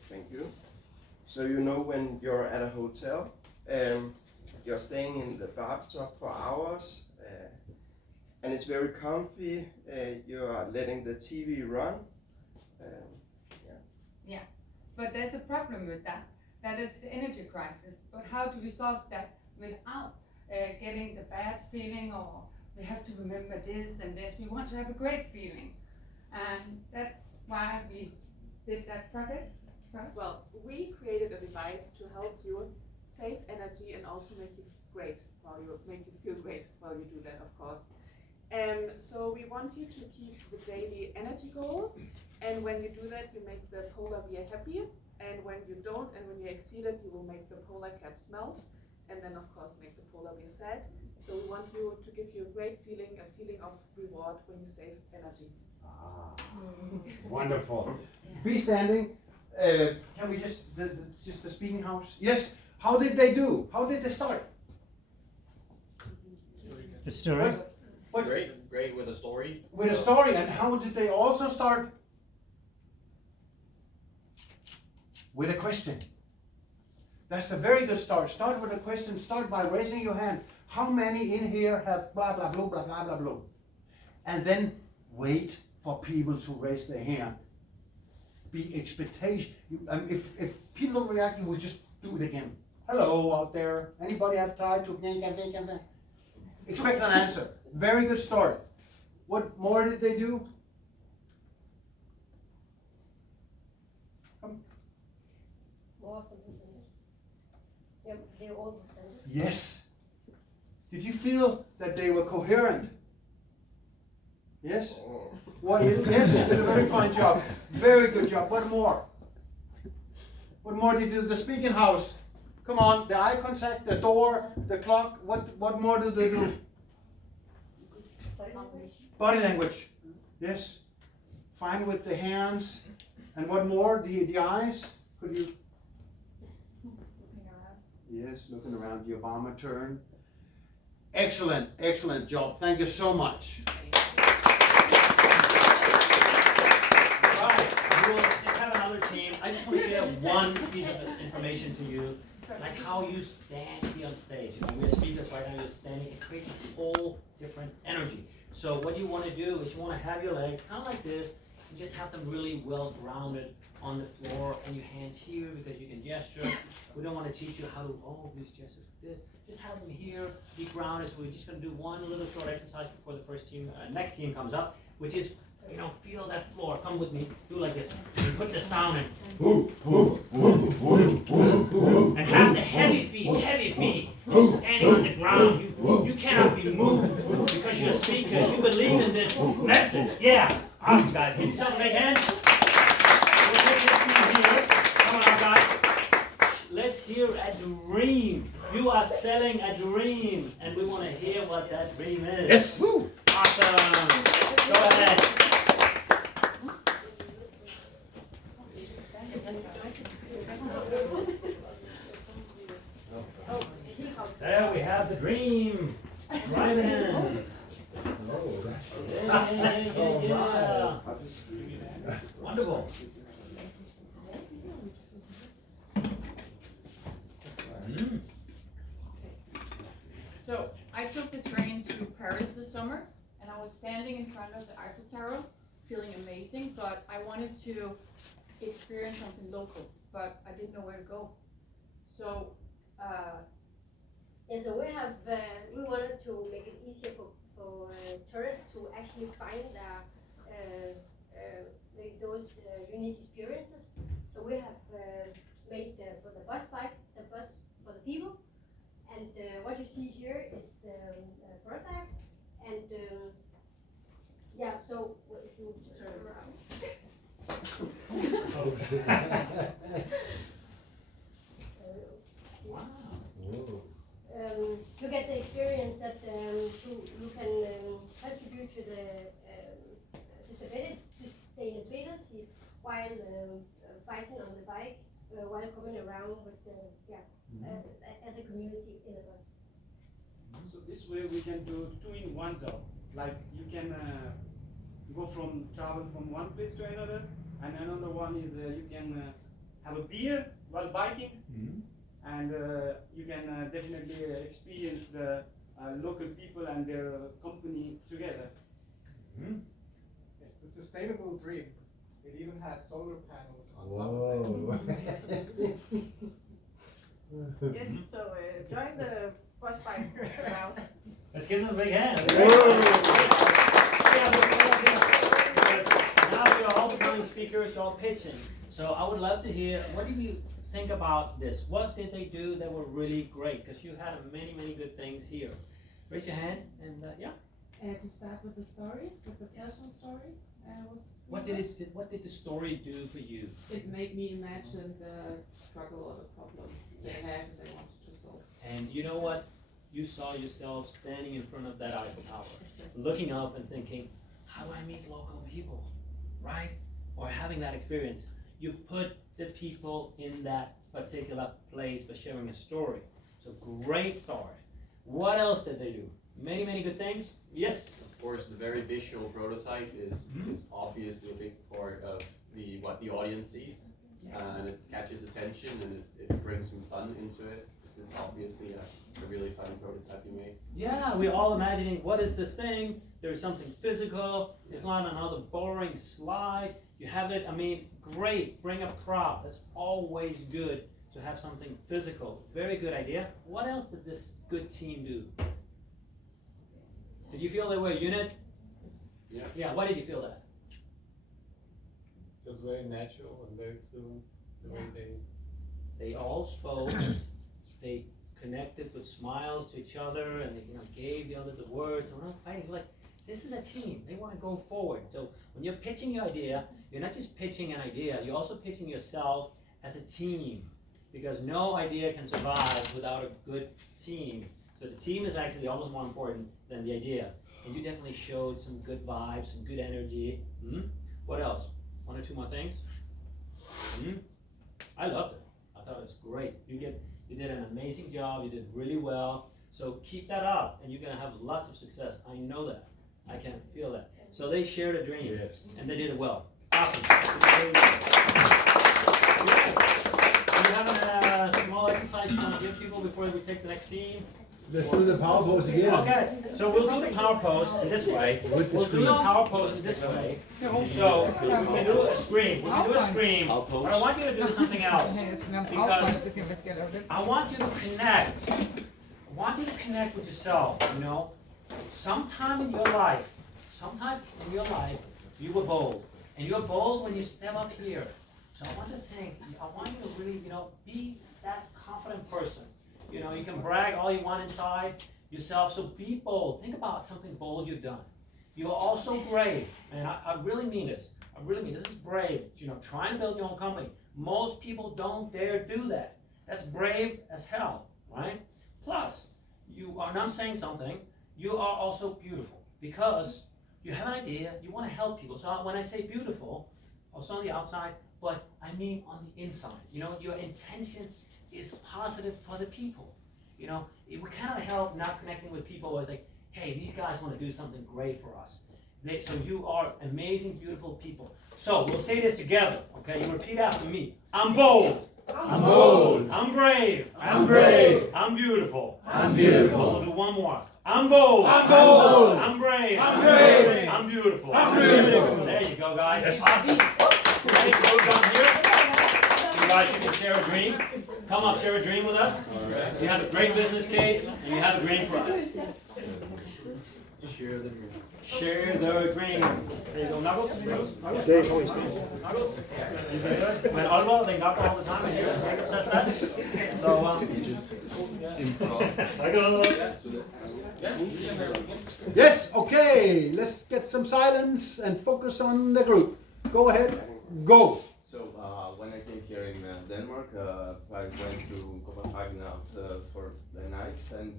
Thank you. So you know when you're at a hotel, you're staying in the bathtub for hours, and it's very comfy. You are letting the TV run. Yeah, but there's a problem with that. That is the energy crisis. But how to resolve that without getting the bad feeling, or we have to remember this and this. We want to have a great feeling, and that's why we did that project. Well, we created a device to help you save energy and also make you feel great while you do that, of course. So we want you to keep the daily energy goal, and when you do that, you make the polar bear happy, and when you don't, and when you exceed it, you will make the polar caps melt, and then of course make the polar bear sad. So we want you to give you a great feeling, a feeling of reward when you save energy. Wonderful. Be standing. Can we just the speaking house? Yes. How did they do? How did they start? The story. What? Great with a story. With a story, and how did they also start? With a question. That's a very good start. Start with a question. Start by raising your hand. How many in here have blah blah blah blah blah blah blah? And then wait for people to raise their hand. Be expectation. If people don't react, you will just do it again. Hello out there. Anybody have tried to expect an answer? Very good start. What more did they do? More of them presented. Yeah, they all presented. Yes. Did you feel that they were coherent? Yes? What is, yes, you did a very fine job. Very good job. What more? What more did you do? The speaking house. Come on, the eye contact, the door, the clock. What more did they do? Body language. Yes. Fine with the hands. And what more? The eyes. Could you? Looking around. Yes, looking around. The Obama turn. Excellent, excellent job. Thank you so much. Right, we will just have another team. I just want to share one piece of information to you, like how you stand here on stage. You know, we're speakers right now, you're standing, it creates a whole different energy. So what you want to do is you want to have your legs kind of like this, and just have them really well grounded on the floor, and your hands here because you can gesture. We don't want to teach you how to, these gestures like this. Just have them here, be grounded. So we're just going to do one little short exercise before the next team comes up, which is, feel that floor. Come with me. Do like this. And put the sound in. And have the heavy feet. You're standing on the ground. You cannot be moved because you're speakers. You believe in this message. Yeah. Awesome, guys. Give yourself a big hand. We'll take this team here. Come on, guys. Let's hear a dream. You are selling a dream, and we want to hear what that dream is. Yes. Woo. Awesome. Go ahead. There we have the dream. Driving in. Yeah. Wonderful. So I took the train to Paris this summer, and I was standing in front of the Eiffel Tower, feeling amazing, but I wanted to experience something local, but I didn't know where to go. So, so we wanted to make it easier for tourists to actually find those unique experiences. So we have made for the bus for the people. And what you see here is a prototype, and so if you turn around. Wow. You get the experience that you can contribute to the sustainability while biking on the bike, while coming around with as a community in a bus. So this way we can do 2-in-1 job. Like you can travel from one place to another, And another one is you can have a beer while biking, and you can definitely experience the local people and their company together. It's the sustainable dream. It even has solar panels on top of Whoa. Yes, so join the bus bike route. Let's give them a big hand. Now you're all becoming speakers, you're all pitching. So I would love to hear, what do you think about this? What did they do that were really great? Because you had many, many good things here. Raise your hand and yeah. To start with the story, with the personal story, What did the story do for you? it made me imagine the struggle or the problem they Yes. had and they wanted to solve. And you know what? You saw yourself standing in front of that Eiffel Tower, looking up and thinking, how do I meet local people, right? Or having that experience. You put the people in that particular place by sharing a story. So great start. What else did they do? Many, many good things. Yes? Of course, the very visual prototype is obviously a big part of what the audience sees. And it catches attention and it brings some fun into it. It's obviously a really fun prototype you made. Yeah, we're all imagining, what is this thing? There's something physical. It's not another boring slide. You have it, I mean, great. Bring a prop. That's always good to have something physical. Very good idea. What else did this good team do? Did you feel they were a unit? Yeah. Yeah, why did you feel that? It was very natural and very fluent, the way They all spoke. They connected with smiles to each other, and they gave the other the words. They were not fighting. Like, this is a team. They want to go forward. So when you're pitching your idea, you're not just pitching an idea. You're also pitching yourself as a team, because no idea can survive without a good team. So the team is actually almost more important than the idea. And you definitely showed some good vibes, some good energy. What else? One or two more things? I loved it. I thought it was great. You did an amazing job. You did really well. So keep that up, and you're gonna have lots of success. I know that. I can feel that. So they shared a dream, and they did it well. Awesome. Do you have a small exercise you want to give people before we take the next team? Let's do the power pose again. Okay, so we'll do the power pose in this way. We'll do the power pose in this way. So we can do a scream. We can do a scream, but I want you to do something else. Because I want you to connect. I want you to connect with yourself, you know. Sometime in your life, you were bold. And you're bold when you step up here. So I want you to really, be that confident person. You know, you can brag all you want inside yourself, so be bold. Think about something bold you've done. You're also brave, and I really mean this. I really mean this is brave, trying to build your own company. Most people don't dare do that. That's brave as hell, right? Plus, and I'm saying something, you are also beautiful, because you have an idea, you want to help people. So when I say beautiful, also on the outside, but I mean on the inside. Your intention is positive for the people. We cannot help not connecting with people who are like, hey, these guys want to do something great for us. So you are amazing, beautiful people. So we'll say this together, okay? You repeat after me. I'm bold. I'm bold. I'm brave. I'm brave. I'm beautiful. I'm beautiful. We'll do one more. I'm bold. I'm bold. I'm brave. I'm brave. I'm beautiful. I'm beautiful. There you go, guys. That's awesome. Ready to go down here? You guys, you can share a dream. Come up, share a dream with us. You have a great business case, and you have a dream for us. Share the dream. Share the dream. There you go, Knuckles. Knuckles. You did good. When Aalborg, they knuckle all the time in here. Jacob says that. So, Yes, okay, let's get some silence and focus on the group. Go ahead, go. So when I came here in Denmark, I went to Copenhagen for the night, and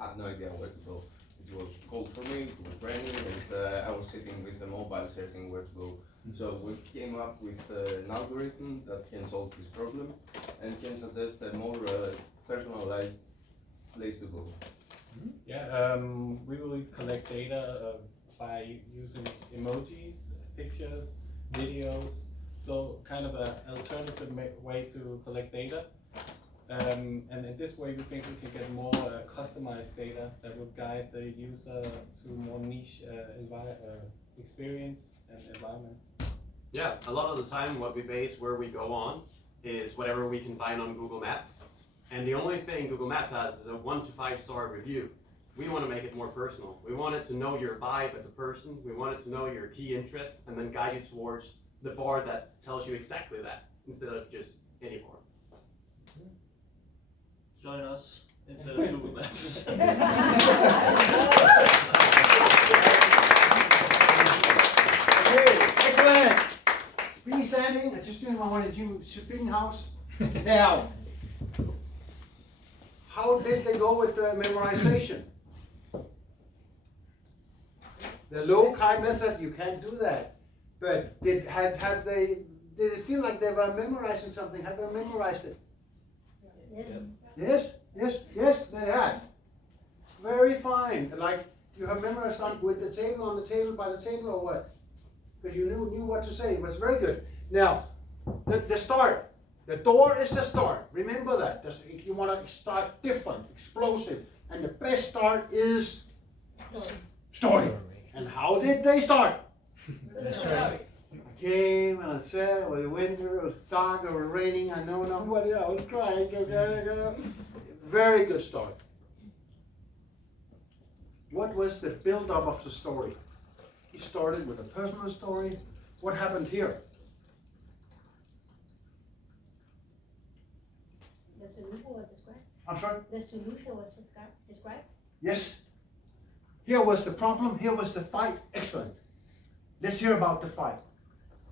I had no idea where to go. It was cold for me, it was raining, and I was sitting with the mobile searching where to go. So we came up with an algorithm that can solve this problem and can suggest a more personalized place to go. Yeah, we will collect data by using emojis, pictures, videos. So kind of an alternative way to collect data. And in this way, we think we can get more customized data that will guide the user to more niche experience and environments. Yeah, a lot of the time what we base where we go on is whatever we can find on Google Maps. And the only thing Google Maps has is a 1 to 5 star review. We want to make it more personal. We want it to know your vibe as a person. We want it to know your key interests and then guide you towards the bar that tells you exactly that instead of just any bar. Join us instead of Google Maps. Okay, excellent. Speedy standing. I just doing one of you spinning house. Now, how did they go with the memorization? The low-chi method, you can't do that. But did it feel like they were memorizing something? Have they memorized it? Yes. Yes, they had. Very fine. Like you have memorized on with the table on the table by the table or what? Because you knew what to say. It was very good. Now, the start. The door is the start. Remember that. You want to start different, explosive. And the best start is story. And how did they start? I came and I sat with the winter, it was dark, it was raining, I know nobody, I was crying. Very good start. What was the build-up of the story? He started with a personal story. What happened here? The solution was described. I'm sorry? The solution was described. Yes. Here was the problem, here was the fight. Excellent. Let's hear about the fight.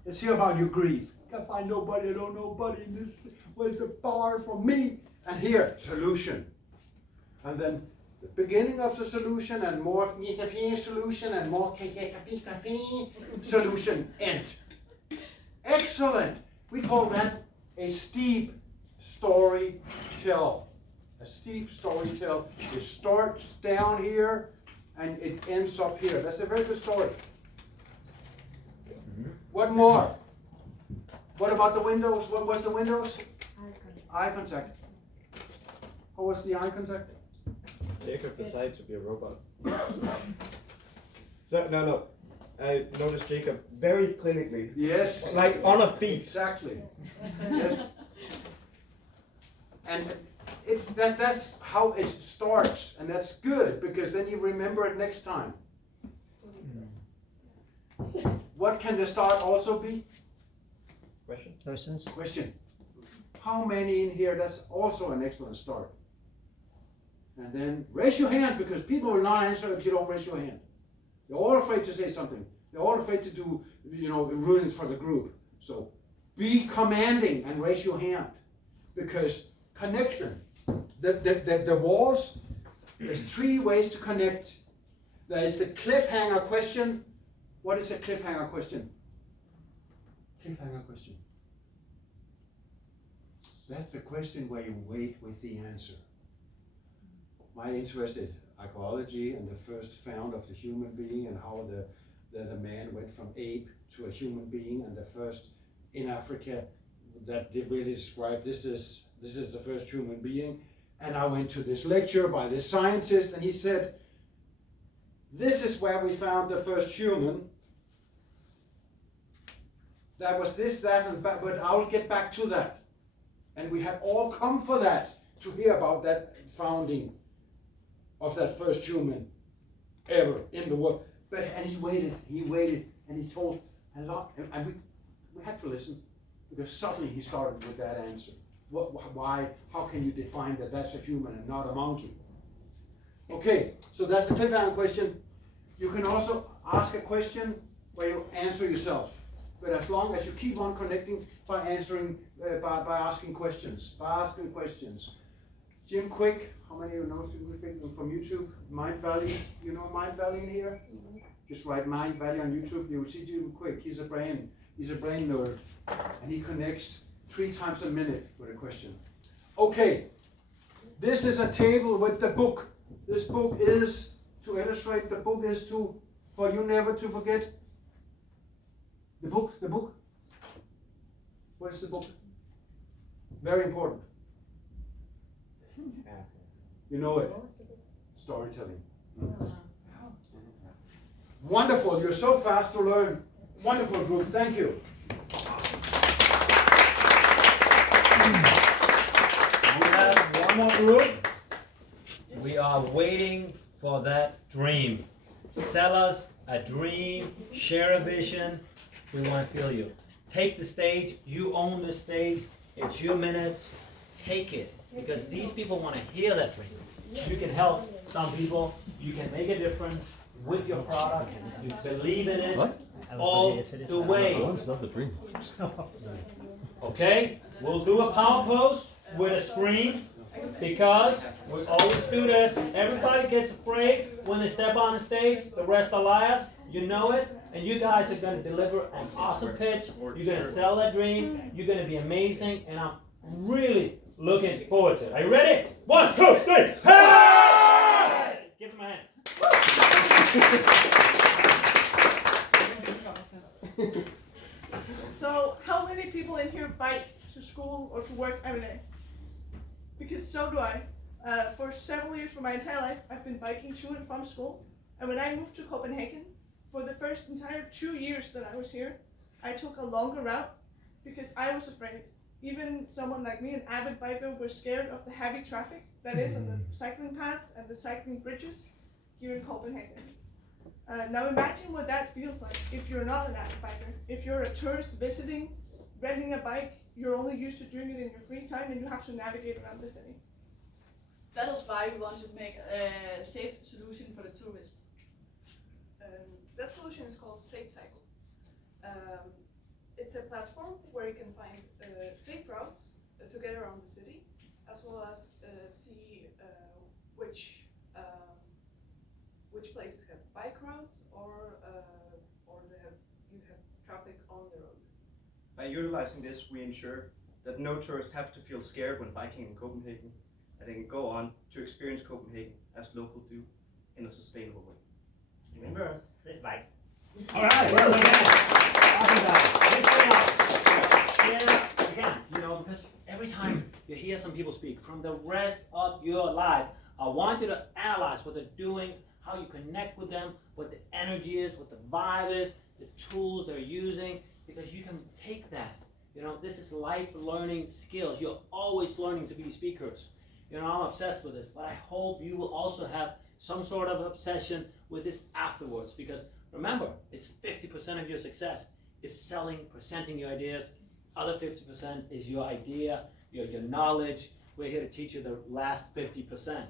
Let's hear about your grief. I can't find nobody, I don't know nobody. This was a bar for me. And here, solution. And then the beginning of the solution and more solution and more solution end. Excellent. We call that a steep story tell. A steep story tell. It starts down here and it ends up here. That's a very good story. What more? What about the windows? What was the windows? Eye contact. What was the eye contact? Jacob decided to be a robot. So no. I noticed Jacob very clinically. Yes. Like on a beat. Exactly. Yes. And that's how it starts, and that's good because then you remember it next time. What can the start also be? Question. How many in here? That's also an excellent start. And then raise your hand because people will not answer if you don't raise your hand. They're all afraid to say something. They're all afraid to do, ruin it for the group. So be commanding and raise your hand because connection. The walls, there's 3 ways to connect. There is the cliffhanger question. What is a cliffhanger question? Cliffhanger question. That's the question where you wait with the answer. My interest is archaeology and the first found of the human being and how the man went from ape to a human being, and the first in Africa that really described this is the first human being. And I went to this lecture by this scientist and he said, this is where we found the first human. That was this, that, and but I'll get back to that. And we had all come for that, to hear about that founding of that first human ever in the world. And he waited, and he told a lot, and we had to listen, because suddenly he started with that answer. Why, how can you define that that's a human and not a monkey? Okay, so that's the cliffhanger question. You can also ask a question where you answer yourself. But as long as you keep on connecting by answering, by asking questions. Jim Quick, how many of you know Jim Quick from YouTube? Mind Valley, you know Mind Valley in here? Just write Mind Valley on YouTube, you will see Jim Quick. He's a brain nerd. And he connects 3 times a minute with a question. Okay, this is a table with the book. This book is, to illustrate, the book is for you never to forget. The book. What is the book? Very important. You know it. Storytelling. Wonderful. You're so fast to learn. Wonderful group. Thank you. We have one more group. We are waiting for that dream. Sell us a dream, share a vision. We want to feel you. Take the stage. You own the stage. It's your minutes. Take it. Because these people want to hear that dream. You can help some people. You can make a difference with your product. You believe in it all the way. Okay? We'll do a power pose with a screen. Because we always do this. Everybody gets afraid when they step on the stage. The rest are liars. You know it. And you guys are going to deliver an awesome pitch. You're going to sell that dream. You're going to be amazing. And I'm really looking forward to it. Are you ready? 1, 2, 3. Hey! Give them a hand. So, how many people in here bike to school or to work every day? Because so do I. For several years, for my entire life, I've been biking to and from school. And when I moved to Copenhagen, for the first entire 2 years that I was here, I took a longer route because I was afraid. Even someone like me, an avid biker, was scared of the heavy traffic that is on the cycling paths and the cycling bridges here in Copenhagen. Now imagine what that feels like if you're not an avid biker. If you're a tourist visiting, renting a bike, you're only used to doing it in your free time and you have to navigate around the city. That is why we want to make a safe solution for the tourist. That solution is called Safe Cycle. It's a platform where you can find safe routes to get around the city, as well as see which places have bike routes or you have traffic on the road. By utilizing this, we ensure that no tourists have to feel scared when biking in Copenhagen, and they can go on to experience Copenhagen as locals do in a sustainable way. Remember, safe bike. All right, well done. Awesome guys. Yeah, again, you know, because every time you hear some people speak from the rest of your life, I want you to analyze what they're doing, how you connect with them, what the energy is, what the vibe is, the tools they're using, because you can take that. You know, this is life learning skills. You're always learning to be speakers. You know, I'm obsessed with this, but I hope you will also have some sort of obsession with this afterwards, because remember, it's 50% of your success is selling, presenting your ideas. Other 50% is your idea, your knowledge. We're here to teach you the last 50%.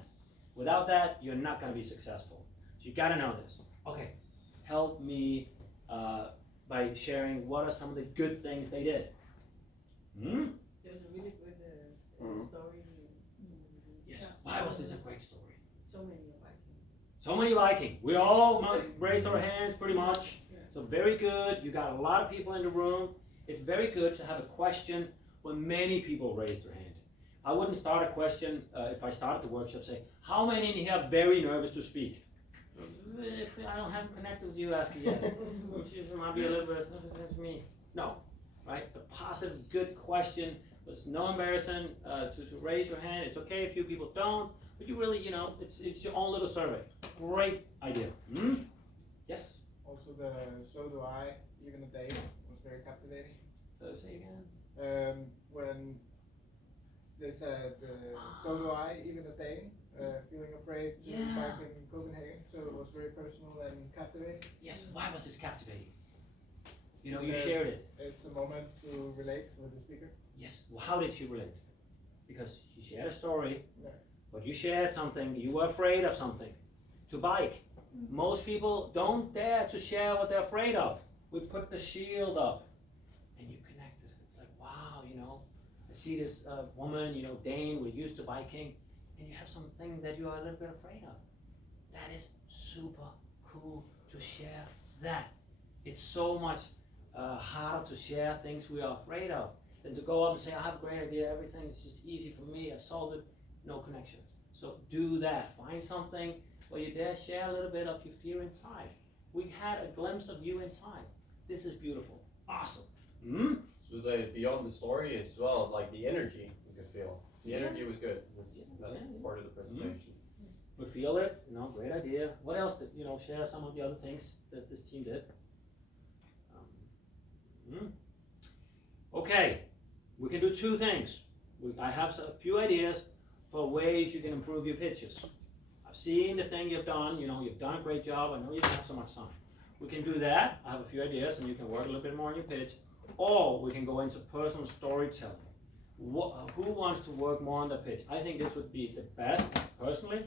Without that, you're not going to be successful. So you got to know this. Okay, help me by sharing what are some of the good things they did. There's a really good story. Yes. Why was this a great story? So many are biking. So many biking. We all raised our hands pretty much. So very good. You got a lot of people in the room. It's very good to have a question when many people raise their hand. I wouldn't start a question if I started the workshop saying, how many in here are very nervous to speak? If I don't have connected with you, ask yet. Which might be a little bit, that's me. No, right? A positive, good question. There's no embarrassing to raise your hand. It's okay if few people don't, but you really, you know, it's your own little survey. Great idea. Yes? Also the So Do I, Even a Day was very captivating. Say again? When they said, So do I, Even a Day, feeling afraid to be back in Copenhagen, so it was very personal and captivating. Yes, why was this captivating? You know, you shared it. It's a moment to relate with the speaker. Yes, well, how did she relate? Because she shared a story, but you shared something, you were afraid of something. To bike. Most people don't dare to share what they're afraid of. We put the shield up and you connected. It's like, wow, you know, I see this woman, you know, Dane, we're used to biking, and you have something that you are a little bit afraid of. That is super cool to share that. It's so much harder to share things we are afraid of than to go up and say, I have a great idea, everything is just easy for me, I solved it, no connection. So do that. Find something where you dare share a little bit of your fear inside. We had a glimpse of you inside. This is beautiful. Awesome. Hmm? So beyond the story as well, like the energy you could feel. The energy was good. That's part of the presentation. We feel it, great idea. What else did, share some of the other things that this team did? Okay, we can do two things. I have a few ideas for ways you can improve your pitches. I've seen the thing you've done, you've done a great job. I know you don't have so much time. We can do that. I have a few ideas and you can work a little bit more on your pitch. Or we can go into personal storytelling. Who wants to work more on the pitch? I think this would be the best, personally.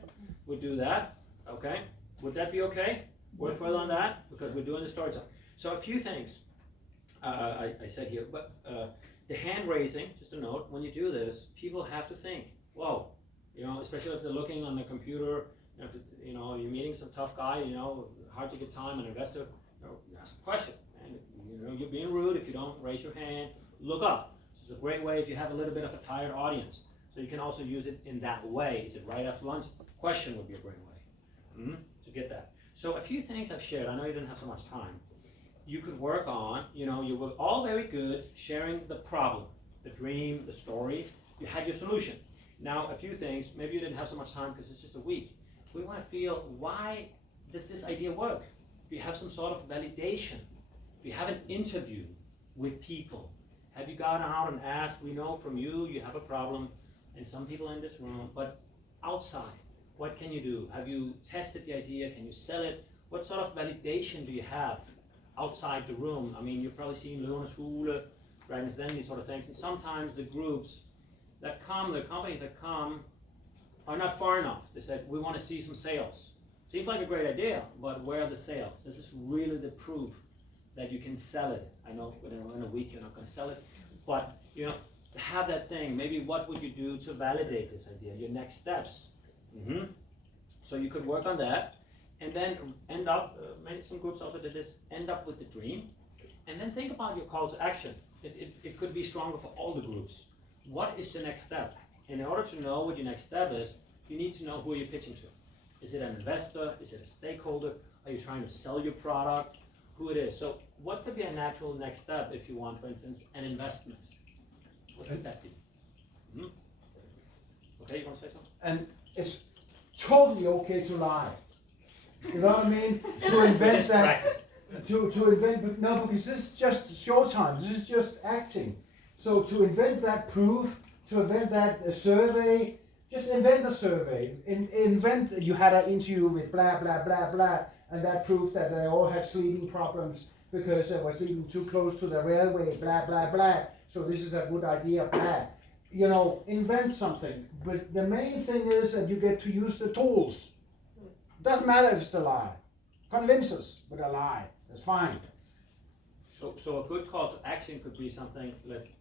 We'll do that, okay? Would that be okay? Work further on that? Because we're doing the storytelling. So a few things I said here, but the hand raising, just a note, when you do this, people have to think, whoa, especially if they're looking on the computer, if you're meeting some tough guy, hard to get time, an investor, ask a question. And you're being rude if you don't raise your hand, look up. This is a great way if you have a little bit of a tired audience. So you can also use it in that way. Is it right after lunch? Question would be a great way to get that. So a few things I've shared. I know you didn't have so much time. You could work on, you were all very good sharing the problem, the dream, the story. You had your solution. Now a few things, maybe you didn't have so much time because it's just a week. We want to feel, why does this idea work? Do you have some sort of validation? Do you have an interview with people? Have you gone out and asked, we know from you, you have a problem, and some people in this room, but outside, what can you do? Have you tested the idea? Can you sell it? What sort of validation do you have outside the room? I mean, you've probably seen Låneschule, Ragnar, these sort of things, and sometimes the groups that come, the companies that come, are not far enough. They said, we want to see some sales. Seems like a great idea, but where are the sales? This is really the proof that you can sell it. I know in a week you're not going to sell it, but have that thing. Maybe what would you do to validate this idea? Your next steps. So you could work on that, and then end up. Some groups also did this. End up with the dream, and then think about your call to action. It could be stronger for all the groups. What is the next step? And in order to know what your next step is, you need to know who you're pitching to. Is it an investor? Is it a stakeholder? Are you trying to sell your product? Who it is. So what could be a natural next step if you want, for instance, an investment? What could that be? Okay, you want to say something? And it's totally okay to lie. You know what I mean? To invent that. To invent, but no, because this is just showtime. This is just acting. So to invent that proof, to invent that survey, just invent a survey. Invent that you had an interview with blah, blah, blah, blah, and that proves that they all had sleeping problems because they were sleeping too close to the railway, blah, blah, blah. So this is a good idea, blah. Invent something. But the main thing is that you get to use the tools. Doesn't matter if it's a lie. Convince us with a lie. That's fine. So a good call to action could be something,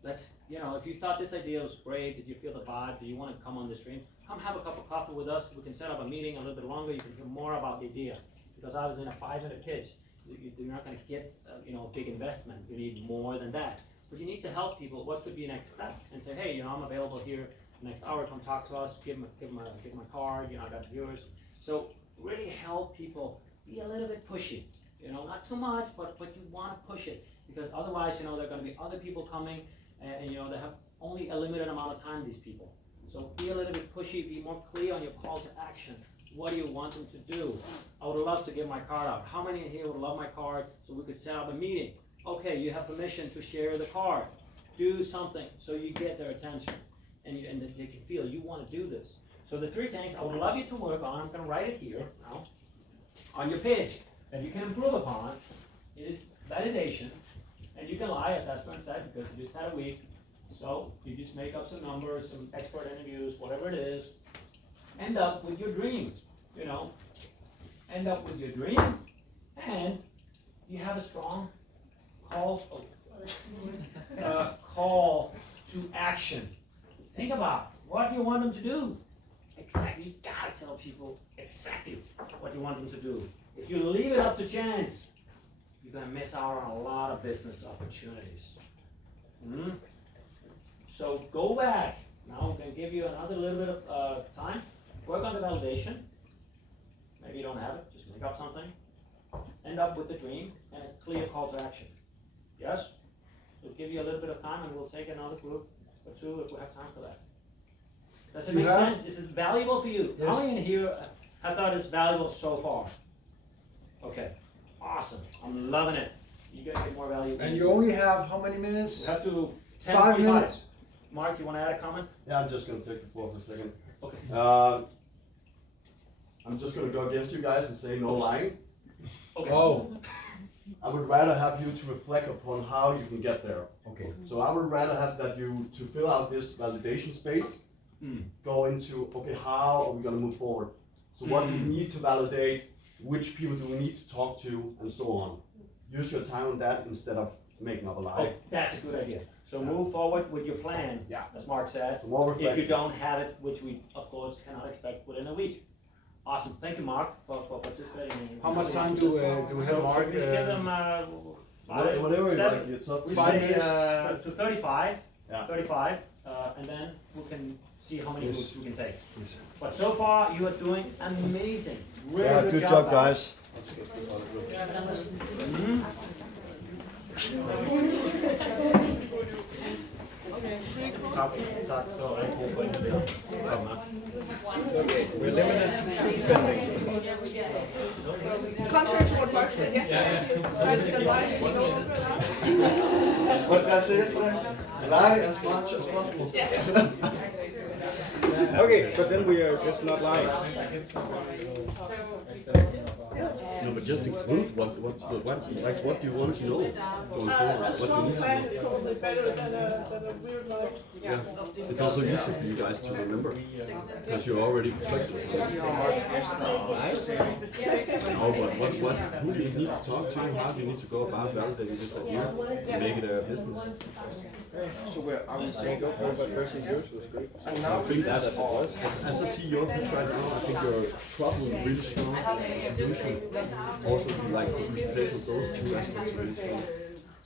let's if you thought this idea was great, did you feel the vibe, do you want to come on the stream, come have a cup of coffee with us, we can set up a meeting a little bit longer, you can hear more about the idea. Because I was in a 5-minute pitch, you're not going to get a big investment, you need more than that. But you need to help people, what could be next step, and say, hey, I'm available here next hour, come talk to us, give my card, I got yours. So really help people, be a little bit pushy. Not too much, but you want to push it, because otherwise, there are going to be other people coming, and they have only a limited amount of time, these people. So be a little bit pushy, be more clear on your call to action. What do you want them to do? I would love to give my card out. How many in here would love my card so we could set up a meeting? Okay, you have permission to share the card. Do something so you get their attention, and they can feel you want to do this. So the 3 things I would love you to work on, I'm going to write it here now, on your page, that you can improve upon is validation. And you can lie, as Asbjørn said, because you just had a week. So you just make up some numbers, some expert interviews, whatever it is. End up with your dream, End up with your dream, and you have a strong call to action. Think about what you want them to do. Exactly, you gotta tell people exactly what you want them to do. If you leave it up to chance, you're gonna miss out on a lot of business opportunities. So go back. Now I'm gonna give you another little bit of time. Work on the validation. Maybe you don't have it, just make up something. End up with the dream and a clear call to action. Yes? We'll give you a little bit of time and we'll take another group or two if we have time for that. Does it You make have- sense? Is it valuable for you? Yes. How many in here have thought it's valuable so far? Okay, awesome. I'm loving it. You gotta get more value. And you only have how many minutes? We have to 10, 5 45. minutes. Mark, you wanna add a comment? Yeah, I'm just gonna take the floor for a second. Okay. I'm just gonna go against you guys and say no lying. Okay. Oh. I would rather have you to reflect upon how you can get there. Okay. So I would rather have that you to fill out this validation space, go into, okay, how are we gonna move forward? So what do we need to validate? Which people do we need to talk to, and so on? Use your time on that instead of making up a lie. Oh, that's a good idea. So move forward with your plan, as Mark said. More If you reflection. don't have it, which we of course cannot expect within a week. Awesome, thank you, Mark, for participating. in- How much time do we have, So Mark? should we give them, Whatever you seven- like, it's up we 5 say, minutes. to 35, Yeah. 35, and then we can see how many Yes. groups we can take. But so far, you are doing amazing. Really Yeah, good job, guys. Mhm. Tak, tak, så er det god pointe der. Kom her. We're limited to spending. Contrary to what Mark said yesterday, he decided the line is no longer allowed. What did I say yesterday? Lie as much as possible. Okay, but then we are just not lying. No, but just include what do you want to know going forward? A What you strong need to plan know. is probably better than a weird lie. Yeah. It's also easy for you guys to remember because you're already flexible. No, but who do you need to talk to? How do you need to go about validating this idea and make it a business? So are we saying go for But first and yours was great. And I now think that's as a CEO pitch right now, I think you're probably really strong. You should also be like the presentation of those two aspects really strong.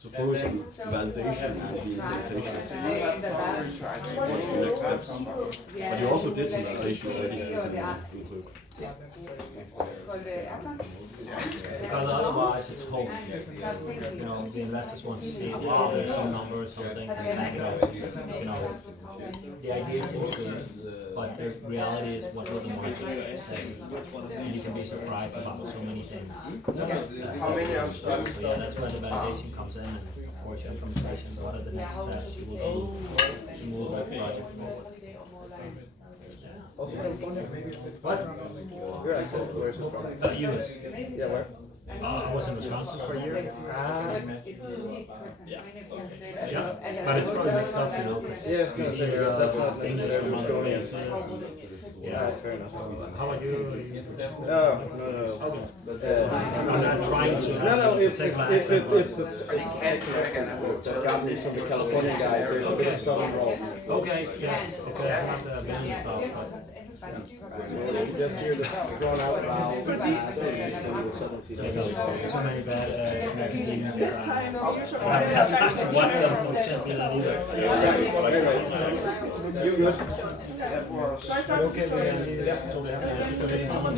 So focus on validation and the implementation. What's the next steps? But you also did some validation already. Include. Because otherwise it's hope. You know, the investors want to see, oh, there's some numbers, some things, and back it up. You know, the idea seems good, but the reality is what will the market say? And you can be surprised about so many things. How many of So yeah, that's where the validation comes in, and of course your implementation, what are the next steps you will do to move the project forward. Also California, maybe. What? Your accent, where is it from? US. Yeah, where? I was in Wisconsin for a year. Yeah. Yeah, but it's probably mixed up, you know. Yeah, it's gonna say, because that's not things necessarily from other Estonia. places. Yeah, fair enough. How about you? No. Okay. But, I'm not trying to. No, it's take my the accent, but- that got me from the California guy. There's a bit of southern roll. Okay, yeah, okay, I'm not been in the south, but. Just hear the drawn out loud. Too many bad American This time, you're sort I don't have time to watch them of from Champions either. You good? Okay, so we have to someone.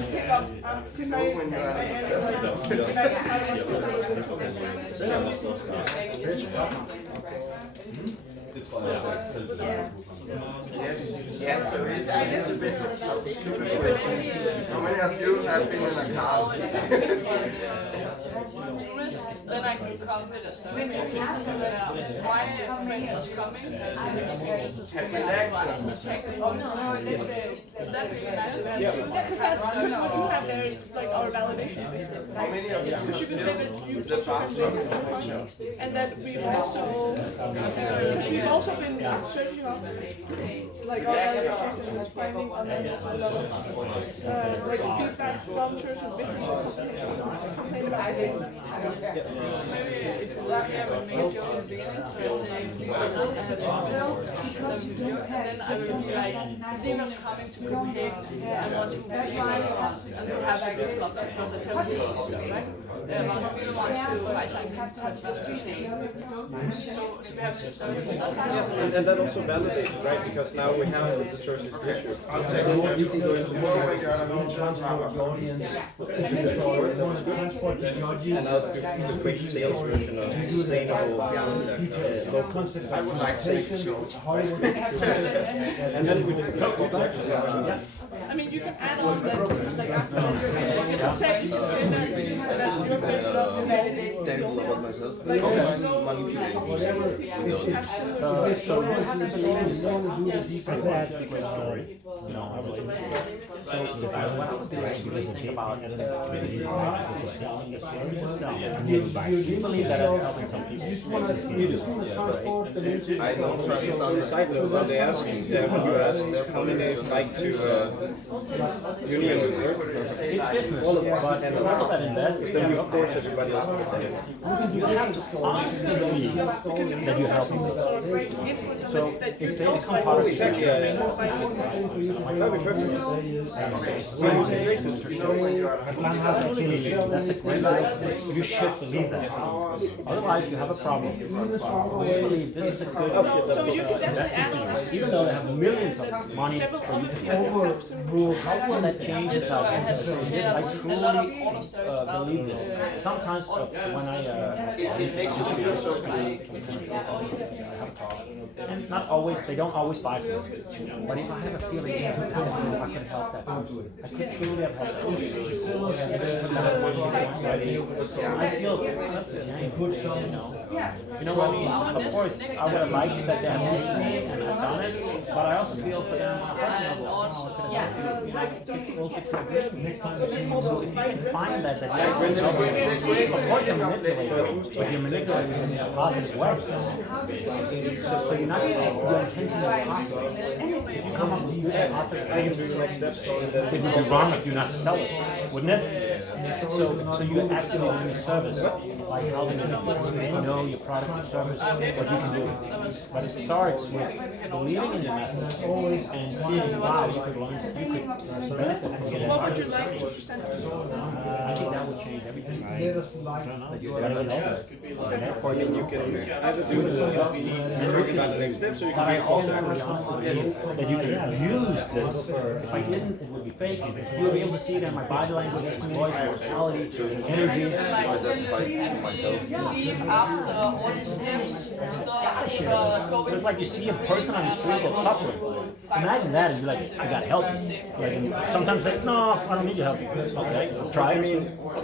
Yes, yes, so it is a bit of a stupid question. How many of you have been in a car? Tourists, then I could come with a story. My friend was coming and check the that'd be nice. Yeah, because that's what you have there is like our validation basically. How many of you Because you can say that you the bathroom? and then we've also because we've also been searching up like our validation and finding on a lot of like feedback from church and business complain about this. Maybe if you like, I would make a joke in the beginning, so I'll say the video, and then I will be like, Dinger's coming to Copenhagen and want to be around and to have a good blog because the television is good, right? People want to buy something have just the same. So we have to start with that kind of. And that also validates it, right? Because now we have the tourist issue. You can go into more when you're at home, transport the audience into the store. And now the quick sales version of sustainable concept. I would like to and then we just I mean, you can add on the like after it's text in that your page love about myself. like So you have to believe in someone who is deeper than story. You know, I believe. So what I would do is really think about selling the service itself. You believe that it's helping some people. You just want to transport the message. I know on the side note when they ask when you ask how many like to union would work. It's business, All of us. but And people that invest, then you force everybody else. you have to honestly believe that you're helping them. So if they become part of the Exactly, that would be perfect. That's a great idea. You should believe that. Otherwise, you have a problem. You believe this is a good investment for you, even though they have millions of money for you to get. How will that change the I truly believe this. Sometimes when I and not always, they don't always buy from me. But if I have a feeling I could help that person, I could truly have helped that person. I feel that's a shame, you know what I mean? Of course, I would have liked that they had used me and I've done it, but I also feel for them, next time you see me, so if you can find that you're actually, of course you're manipulating, but you're manipulating in a positive way. So you're not, your intention is positive. If you come up with using positive things, it would be wrong if you're not to sell it, wouldn't it? So you're actually doing a service by helping them know your product or service, what you can do. But it starts with believing in the message and seeing, wow, you could learn, you could benefit and get advantage. I think that would change everything. Of course, you can either do the next step, so you can. But I also believe that you can use this. If I didn't, it would be fake. You would be able to see it in my body language, my voice, my personality, energy. Leave after all the steps, It's like you see a person on the street that's suffering. Imagine that and you're like, I gotta help you. Like, and sometimes say, no, I don't need your help. Okay, let's try. I mean, but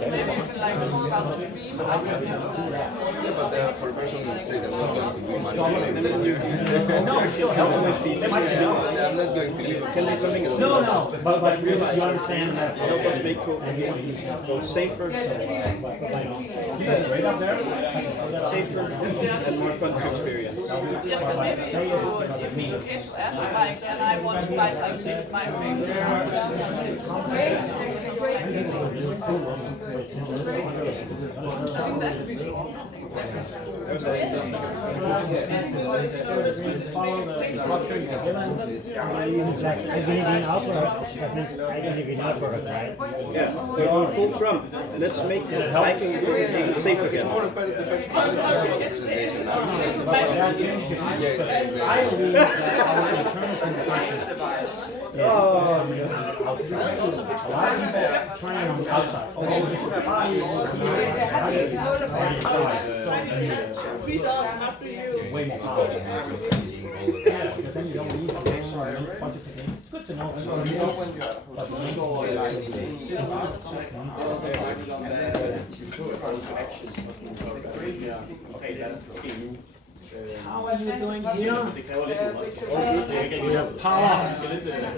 for a person on the street, I'm not going to do money. No, she'll help them. They might say no. I'm not going to leave. No, but you understand that. Help us make go safer. Right up there. Safer and more fun to experience. Yes, but maybe if you came to Asbjørn and I want to buy something, my favorite. I think that would be wrong. Yeah, we're going full Trump. Let's make the biking safe again. I believe our internal construction is a lot of people trying on the outside. Way more powerful. Yeah, but then you don't need to it's good to know. How are you doing here? We have power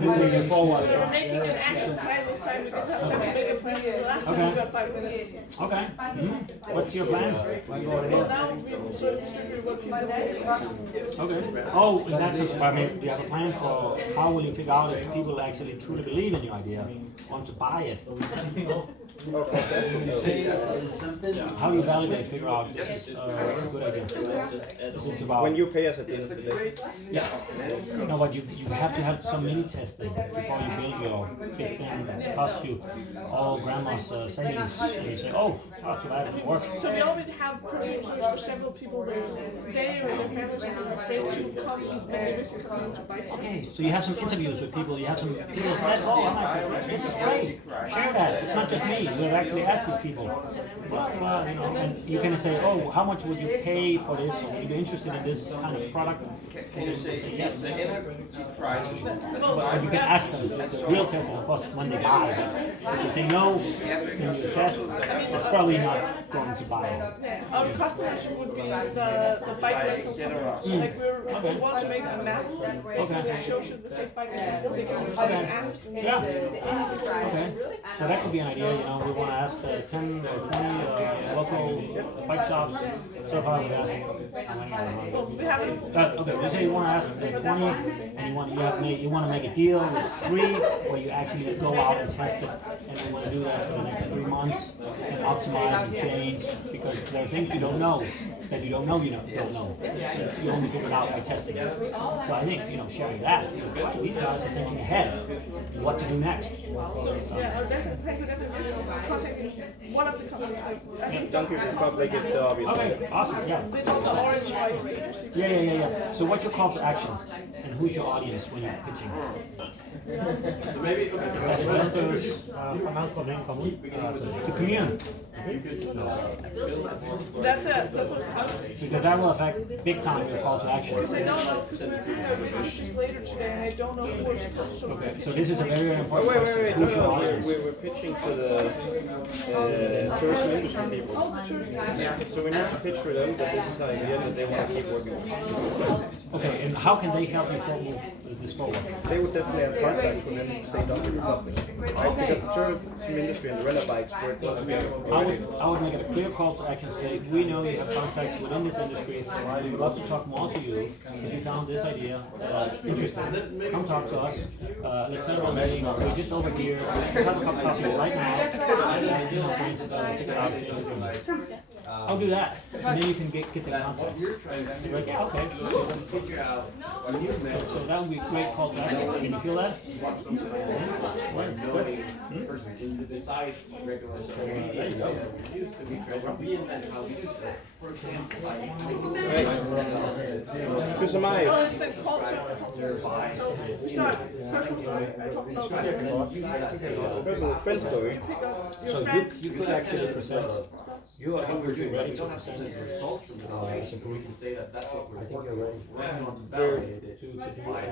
moving forward. We're making an action plan this time. We didn't have time to make a plan for the last time. We got 5 minutes. Okay. What's your plan? Well, now we've sort of restricted what people do. Okay. Oh, in that sense, I mean, you have a plan for how will you figure out if people actually truly believe in your idea, want to buy it? How do you validate, figure out this is a good idea? It's about When you pay us at the end of the day. yeah. No, but you have to have some mini testing before you build your big thing that costs you all grandma's savings. And you say, oh, not too bad, it worked. So we already have personal use for several people where they or their families are afraid to come when they visit come to bike. Okay, so you have some interviews with people. You have some people that said, oh, this is great. Share that. It's not just me. You have actually asked these people. And you can say, oh, how much would you pay for this? Or would you be interested in this kind of product? And they say yes. But you can ask them. The real test is, of course, when they buy. If you say no in your test, that's probably not going to buy. Our customers would be the bike rental companies. Like we want to make a map that shows you the safe bike rental. They can use apps. Yeah. Okay. So that could be an idea. We want to ask 10 or 20 local bike shops. So far, we've asked okay, let's say you want to ask 20, and you want to make a deal with 3, where you actually just go out and test it, and you want to do that for the next 3 months and optimize and change, because there are things you don't know that you don't know. You only figure it out by testing it. So I think sharing that. These guys are thinking ahead what to do next. Yeah, definitely contacting one of the companies. I think Donkey Republic is the obvious. Okay, awesome. Yeah. It's all the orange bikes. Yeah. So what's your call to action, and who's your audience when you're pitching? So maybe investors, the community. That's what. Because that will affect big time your call to action. Because I don't know, because we're doing a review later today, and I don't know who we're supposed to. Okay, so this is a very important Wait. question. Who's your audience? We're pitching to the tourism industry people. So we need to pitch for them that this is an idea that they want to keep working with. Okay, and how can they help you move this forward? They would definitely have contacts within, say, Donkey Republic. Because the tourism industry and the rental bikes work well together. I would make it a clear call to action. Say, we know you have contacts within this industry, so we would love to talk more to you. If you found this idea interesting, come talk to us. Let's set up a meeting. We're just over here. Let's have a cup of coffee right now. I'll do that, and then you can get the context. You're like, yeah, okay. So that would be a great call to action. Can you feel that? Besides regular social media that we use, we try to reinvent how we use it. For example, to surmise. Personal friend story. So you could actually present. You are ready to present the results from the we can say that that's what we're working on. We're working on to validate validate it it by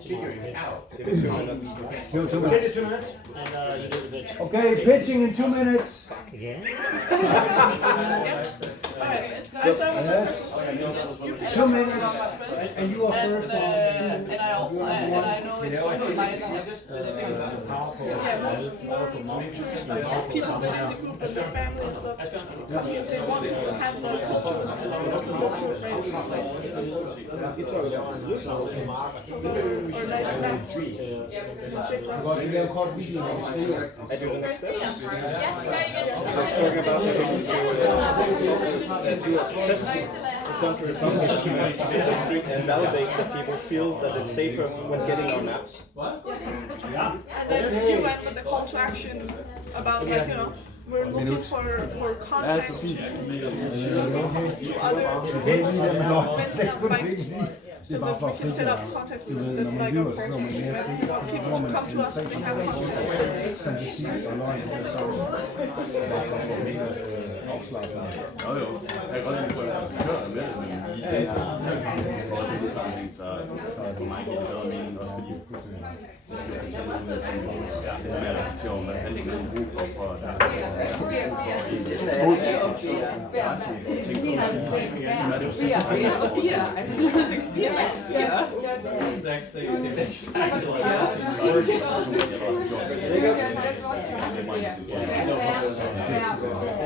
figuring it out. Give it 2 minutes. Give it 2 minutes, and you do the pitch. Okay, pitching in 2 minutes. Again? Yes. 2 minutes, and you are first. And I know it's only my Powerful moment. People in the group and their family and stuff. They want to have those I do the next step. So talking about the do a test with Donkey Republic and validate that people feel that it's safer when getting on maps. Yeah. And then you went with the call to action about we're looking for contacts to other bikes. So that we can set up contact with that's like our person. People to come to us and they have Jo, jeg kan godt lide, at jeg kører med, men i den her sammenhæng, så for mig giver det bedre mening, også fordi jeg skal fortælle noget med det med at reflektere om, hvad handling er brug for at der er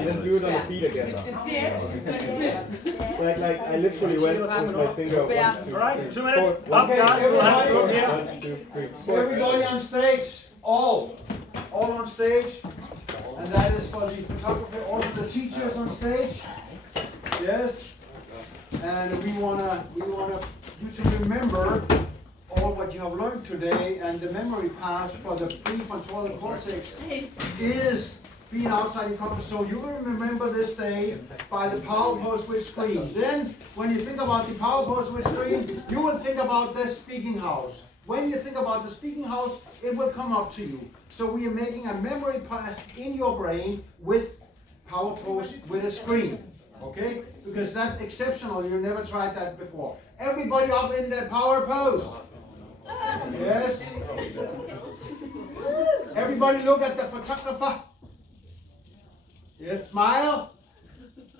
Then do it on a beat again. Like I literally went with my finger. Alright, 2 minutes. Up, guys. We'll have a group here. Everybody on stage. All on stage. And that is for the photographer. Also the teachers on stage. Yes. and we wanna you to remember all what you have learned today, and the memory path for the prefrontal cortex is being outside your comfort zone. You will remember this day by the PowerPoint switch screen. Then, when you think about the PowerPoint switch screen, you will think about the speaking house. When you think about the speaking house, it will come up to you. So we are making a memory path in your brain with PowerPoint with a screen. Okay? Because that's exceptional. You never tried that before. Everybody up in the power pose. Yes. Everybody look at the photographer. Yes, smile.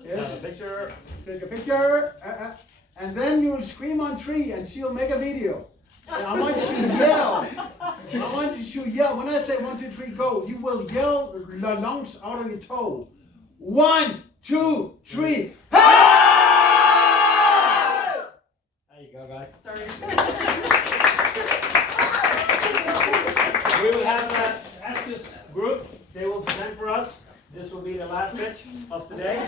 Yes. Take a picture. Take a picture. And then you will scream on 3 and she'll make a video. And I want you to yell. I want you to yell. When I say 1, 2, 3, go, you will yell the lungs out of your toe. 1, 2, 3. Hey! There you go, guys. Sorry. We will have Asger's group. They will present for us. This will be the last pitch of the day.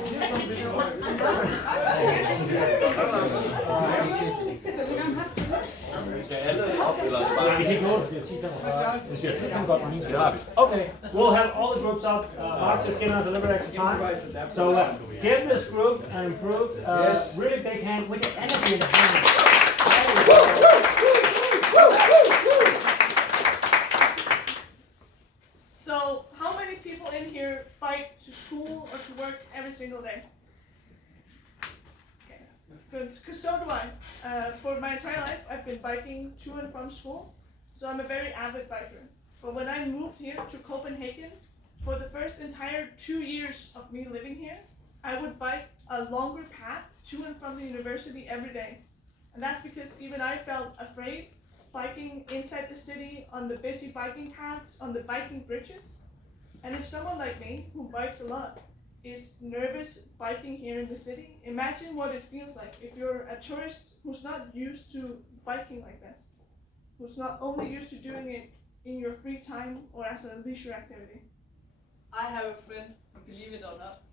Okay, we'll have all the groups up. Mark just giving us a little bit extra time. So give this group an improved, really big hand with the energy in the hand. So, how many people in here bike to school or to work every single day? Okay, good, because so do I. For my entire life, I've been biking to and from school, so I'm a very avid biker. But when I moved here to Copenhagen, for the first entire 2 years of me living here, I would bike a longer path to and from the university every day. And that's because even I felt afraid biking inside the city on the busy biking paths, on the biking bridges. And if someone like me, who bikes a lot, is nervous biking here in the city, imagine what it feels like if you're a tourist who's not used to biking like this, who's not only used to doing it in your free time or as a leisure activity. I have a friend, believe it or not,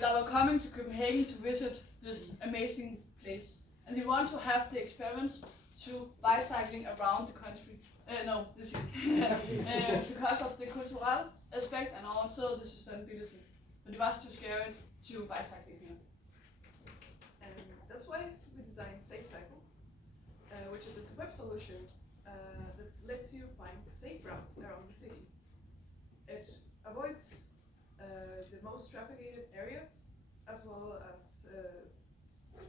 that were coming to Copenhagen to visit this amazing place. And they want to have the experience to bicycling around the country. The city. Because of the cultural aspect and also the sustainability. But it was too scary to bicycle here. And that's why we designed SafeCycle, which is a web solution that lets you find safe routes around the city. It avoids the most trafficked areas, as well as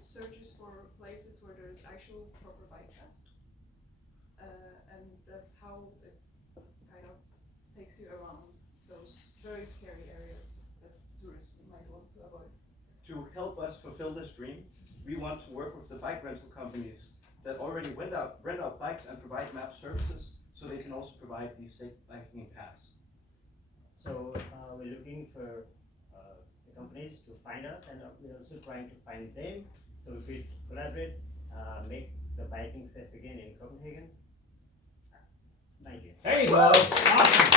searches for places where there is actual proper bike paths. And that's how it kind of takes you around those very scary areas that tourists might want to avoid. To help us fulfill this dream, we want to work with the bike rental companies that already rent out bikes and provide map services, so they can also provide these safe biking paths. So we're looking for the companies to find us, and we're also trying to find them, so we could collaborate, make the biking safe again in Copenhagen. Thank you. There you go. Awesome.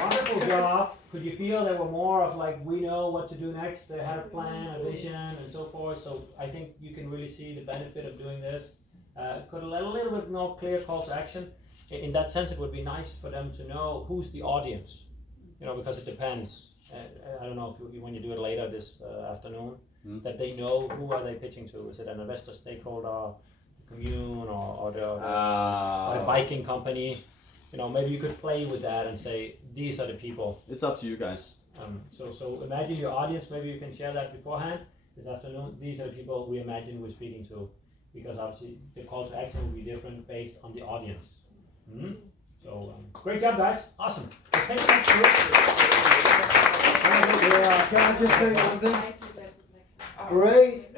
Wonderful job. Could you feel there were more of like, we know what to do next? They had a plan, a vision, and so forth. So I think you can really see the benefit of doing this. Could a little bit more clear call to action. In that sense, it would be nice for them to know who's the audience. You know, because it depends. I don't know if when you do it later this afternoon, that they know who are they pitching to. Is it an investor, stakeholder, commune, or the biking company? You know, maybe you could play with that and say, these are the people. It's up to you guys. So imagine your audience. Maybe you can share that beforehand this afternoon. These are the people we imagine we're speaking to, because obviously the call to action will be different based on the audience. So great job, guys. Awesome. Let's take the next group. Can I just say something? Great.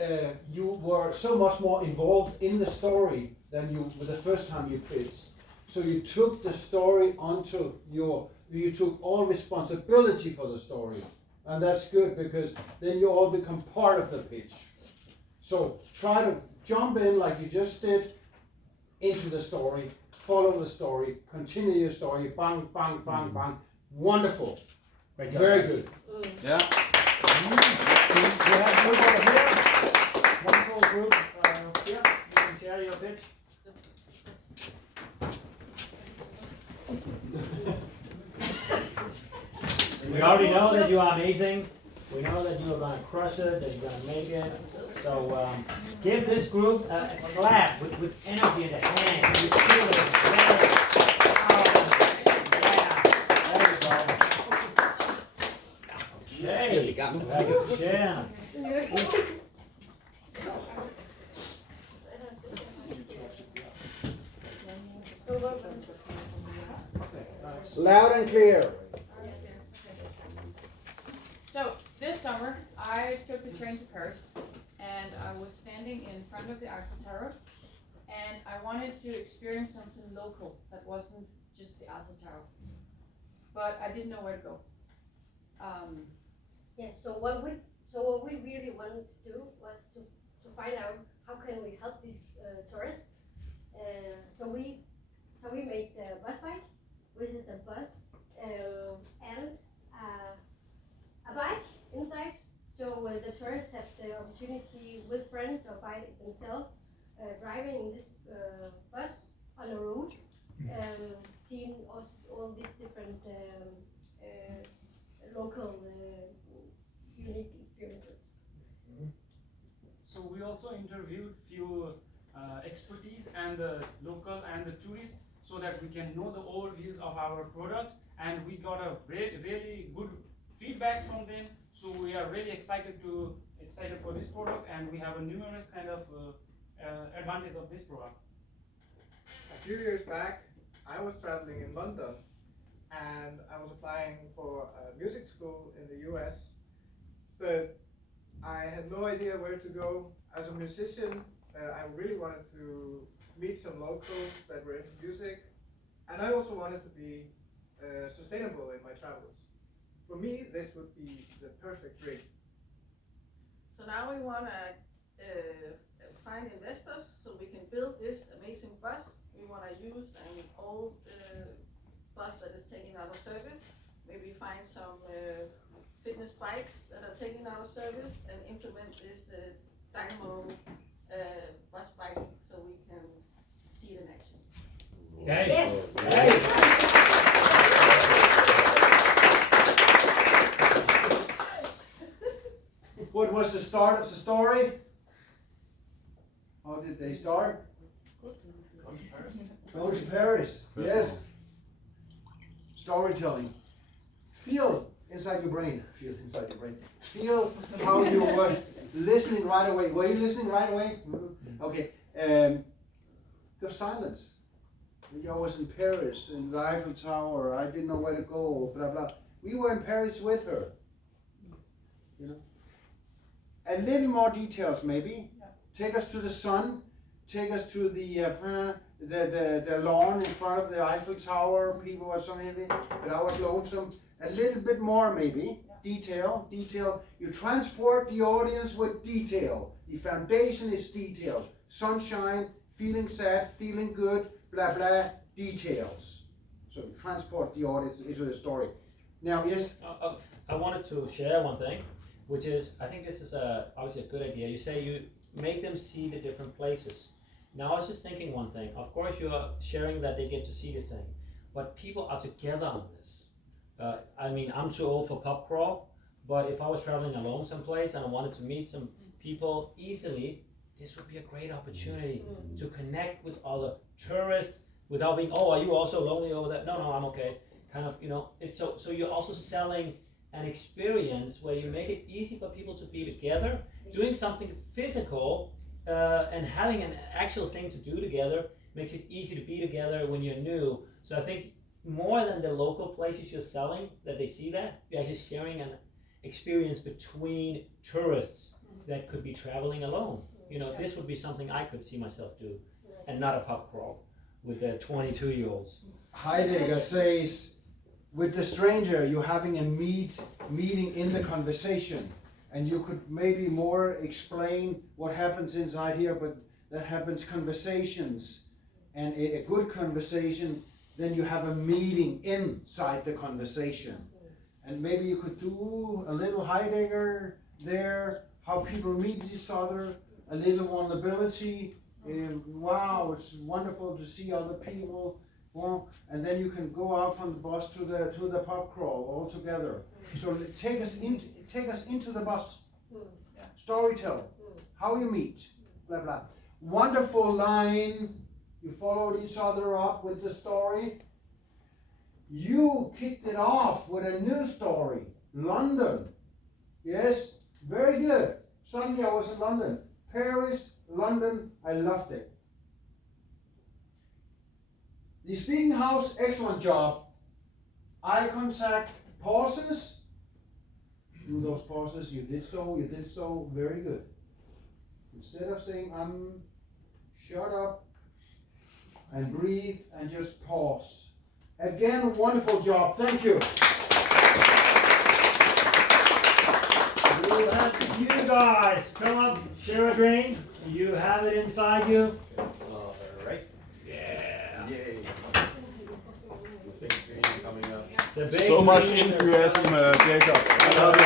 You were so much more involved in the story than you were the first time you pitched. So you took the story onto you took all responsibility for the story. And that's good, because then you all become part of the pitch. So try to jump in like you just did into the story, follow the story, continue your story, bang, bang, bang, bang. Wonderful. Great job. Very good. Yeah. We have a group over here. Wonderful group here. You can share your pitch. We already know that you are amazing. We know that you are going to crush it, that you're going to make it. So give this group a clap with energy in the hand. You feel it. Yeah. There you go. Okay. Very good. Share. Loud and clear. So this summer I took the train to Paris and I was standing in front of the Eiffel Tower and I wanted to experience something local that wasn't just the Eiffel Tower. But I didn't know where to go. Yes, so what we really wanted to do was to find out how can we help these tourists. So we made a bus bike, which is a bus and a bike inside. So the tourists have the opportunity with friends or by themselves driving in this bus on the road, seeing all these different local unique experiences. So we also interviewed few expertise and the local and the tourists so that we can know the overviews of our product, and we got a really good feedbacks from them. So we are really excited for this product, and we have a numerous kind of advantage of this product. A few years back, I was traveling in London and I was applying for a music school in the US, but I had no idea where to go. As a musician, I really wanted to meet some locals that were into music, and I also wanted to be sustainable in my travels. For me, this would be the perfect drink. So now we want to find investors so we can build this amazing bus. We want to use an old bus that is taken out of service. Maybe find some fitness bikes that are taken out of service and implement this dynamo bus bike so we can see it in action. Okay. Yes. What was the start of the story? How did they start? Go to Paris. Yes. Storytelling. Feel inside your brain. Feel inside your brain. Feel how you were listening right away. Were you listening right away? Okay. The silence. I was in Paris, in the Eiffel Tower. I didn't know where to go. Blah blah. We were in Paris with her. You know. A little more details, maybe. Yeah. Take us to the sun. Take us to the lawn in front of the Eiffel Tower. People were so happy, but I was lonesome. A little bit more, maybe. Yeah. Detail. You transport the audience with detail. The foundation is details. Sunshine, feeling sad, feeling good, blah blah. Details. So transport the audience into the story. Now, yes. I wanted to share one thing, which is, I think this is obviously a good idea. You say you make them see the different places. Now I was just thinking one thing. Of course you are sharing that they get to see the thing, but people are together on this. I mean, I'm too old for pub crawl, but if I was traveling alone someplace and I wanted to meet some people easily, this would be a great opportunity to connect with other tourists without being, oh, are you also lonely over there? No, I'm okay. Kind of, you know, it's so you're also selling an experience where you make it easy for people to be together, doing something physical, and having an actual thing to do together makes it easy to be together when you're new. So I think more than the local places you're selling, that they see that, you're actually sharing an experience between tourists that could be traveling alone. You know, this would be something I could see myself do, and not a pub crawl with the 22-year-olds. Heidegger says, with the stranger, you're having a meeting in the conversation, and you could maybe more explain what happens inside here, but that happens conversations, and a good conversation, then you have a meeting inside the conversation. and maybe you could do a little Heidegger there, how people meet each other, a little vulnerability. Wow, it's wonderful to see other people. Well, and then you can go out from the bus to the pub crawl all together. So take us into the bus. Storytell, how you meet, blah blah. Wonderful line. You followed each other up with the story. You kicked it off with a new story, London. Yes, very good. Suddenly I was in London. Paris, London, I loved it. The speaking house, excellent job. Eye contact, pauses. Do those pauses, you did so, very good. Instead of saying, shut up, and breathe, and just pause. Again, wonderful job, thank you. You guys, come up, share a dream. You have it inside you. All right. Yeah. Yay. Big dream coming up. The big So much dream enthusiasm, Jacob. I love it.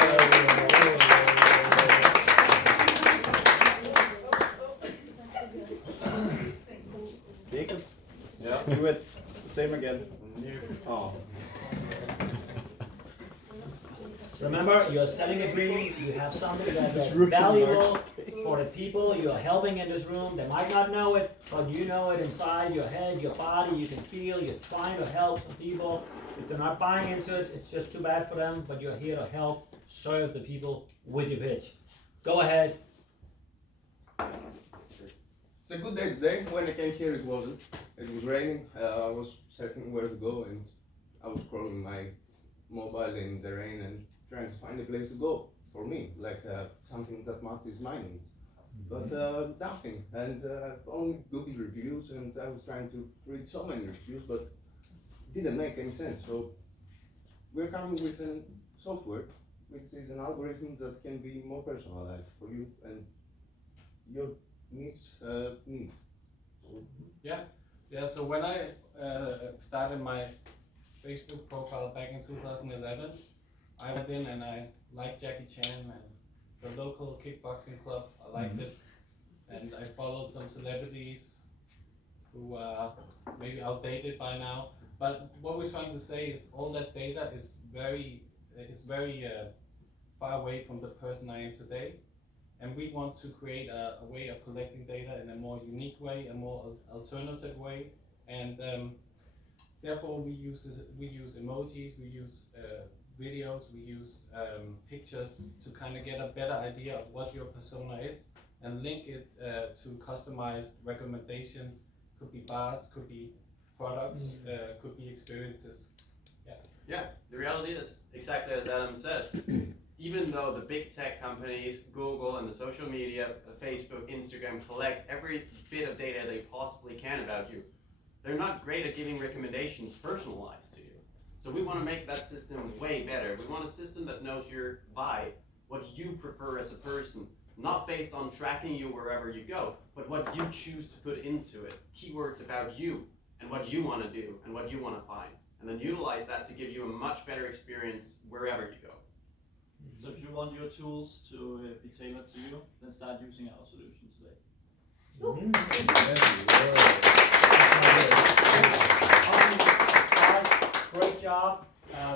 Jacob? Yeah. Do it. Same again. Oh. Remember, you're selling a dream, you have something that is Really valuable for the people you're helping in this room. They might not know it, but you know it inside your head, your body, you can feel you're trying to help some people. If they're not buying into it, it's just too bad for them, but you're here to help serve the people with your pitch. Go ahead. It's a good day today. When I came here, it wasn't. It was raining. I was searching where to go, and I was scrolling my mobile in the rain and trying to find a place to go for me, like something that matches my needs. But nothing, and only Google reviews, and I was trying to read so many reviews, but it didn't make any sense. So we're coming with a software, which is an algorithm that can be more personalized for you and your needs. Yeah. So when I started my Facebook profile back in 2011, I went in and I liked Jackie Chan and the local kickboxing club. I liked it, and I followed some celebrities who are maybe outdated by now. But what we're trying to say is all that data is very far away from the person I am today. And we want to create a way of collecting data in a more unique way, a more alternative way, and therefore we use emojis, we use videos, we use pictures to kind of get a better idea of what your persona is, and link it to customized recommendations. Could be bars, could be products, could be experiences. Yeah, the reality is exactly as Adam says. Even though the big tech companies, Google and the social media, Facebook, Instagram, collect every bit of data they possibly can about you, they're not great at giving recommendations personalized to you. So we want to make that system way better. We want a system that knows your vibe, what you prefer as a person, not based on tracking you wherever you go, but what you choose to put into it, keywords about you and what you want to do and what you want to find, and then utilize that to give you a much better experience wherever you go. So if you want your tools to be tailored to you, then start using our solution today. Great job.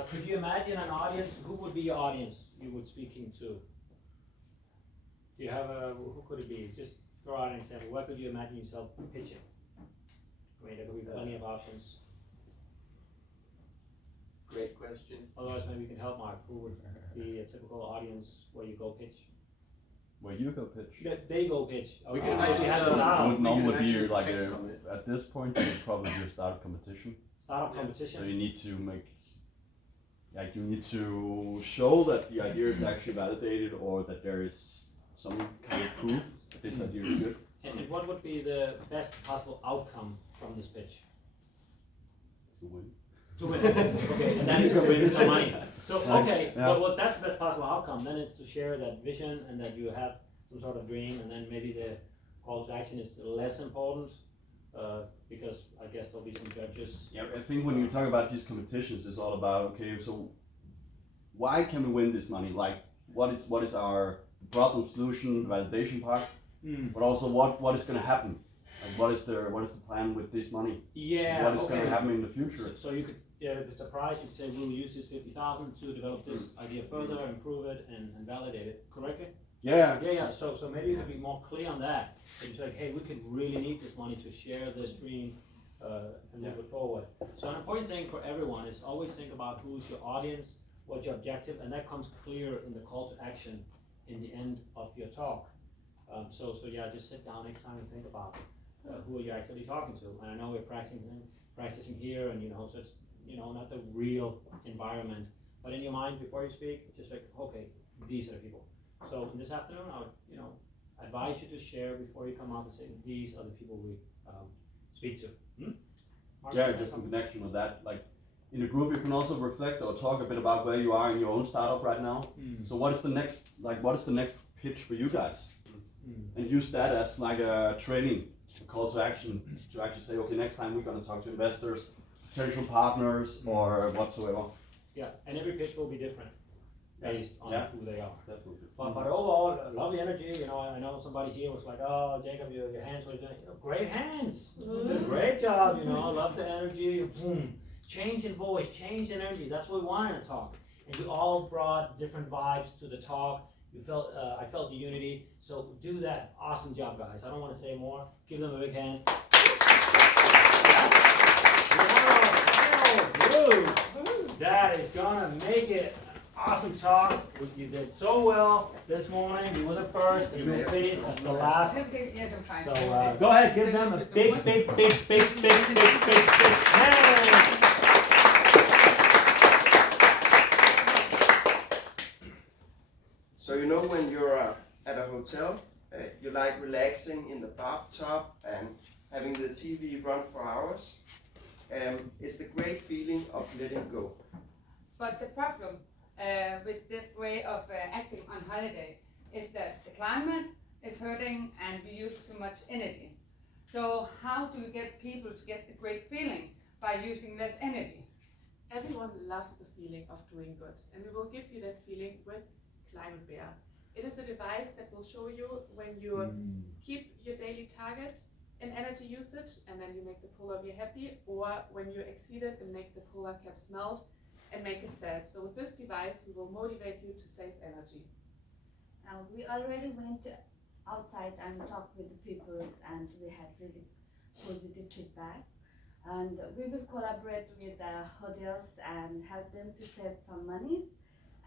Could you imagine an audience? Who would be your audience you would speaking to? Do you have who could it be? Just throw out an example. Where could you imagine yourself pitching? I mean, there could be plenty of options. Great question. Otherwise, maybe you can help Mark. Who would be a typical audience where you go pitch? Where you go pitch? They go pitch. We Okay. can actually have it a would normally be text like on it. at this point you would probably do a startup competition. Startup competition. So you need to make, like, you need to show that the idea is actually validated, or that there is some kind of proof that this idea is good. And what would be the best possible outcome from this pitch? To win. To win. Okay, and that is to win some money. So okay, Yeah. well if that's the best possible outcome, then it's to share that vision and that you have some sort of dream, and then maybe the call to action is less important because I guess there'll be some judges. Yeah, I think when you talk about these competitions, it's all about, okay, so why can we win this money? Like, what is our problem, solution, validation part, but also what is going to happen? Like, what is the plan with this money? Yeah. What is going to happen in the future? So you could, yeah, if it's a prize, you could say we'll use this 50,000 to develop this idea further, improve it, and validate it correctly. Yeah. Yeah. So maybe you could be more clear on that. It's like, hey, we could really need this money to share this dream and move it forward. So an important thing for everyone is always think about who's your audience, what's your objective, and that comes clear in the call to action in the end of your talk. So yeah, just sit down next time and think about who are you actually talking to. And I know we're practicing here, and so it's not the real environment, but in your mind before you speak, it's just like, okay, these are the people. So this afternoon, I would advise you to share before you come out and say these are the people we speak to. Mark, yeah, just in connection with that, like in the group, you can also reflect or talk a bit about where you are in your own startup right now. So what is the next pitch for you guys? And use that as like a training, a call to action, to actually say, okay, next time we're going to talk to investors, potential partners, or whatsoever. Yeah, and every pitch will be different based on who they are. Definitely. But overall, lovely energy. I know somebody here was like, oh, Jacob, your hands were doing great hands. You did a great job. Love the energy. Boom. Change in voice, change in energy. That's what we want in a talk. And you all brought different vibes to the talk. You felt, I felt the unity. So do that. Awesome job, guys. I don't want to say more. Give them a big hand. That is gonna make it. Awesome talk. You did so well this morning. You were the first, and you will finish as the last. So go ahead, give them a big hand. So when you're at a hotel, you like relaxing in the bathtub and having the TV run for hours. It's the great feeling of letting go. But the problem with that way of acting on holiday is that the climate is hurting and we use too much energy. So how do we get people to get the great feeling by using less energy? Everyone loves the feeling of doing good, and we will give you that feeling with Climate Bear. It is a device that will show you when you keep your daily target in energy usage and then you make the polar bear happy, or when you exceed it and make the polar caps melt and make it sad. So with this device, we will motivate you to save energy. We already went outside and talked with the people, and we had really positive feedback. And we will collaborate with the hotels and help them to save some money,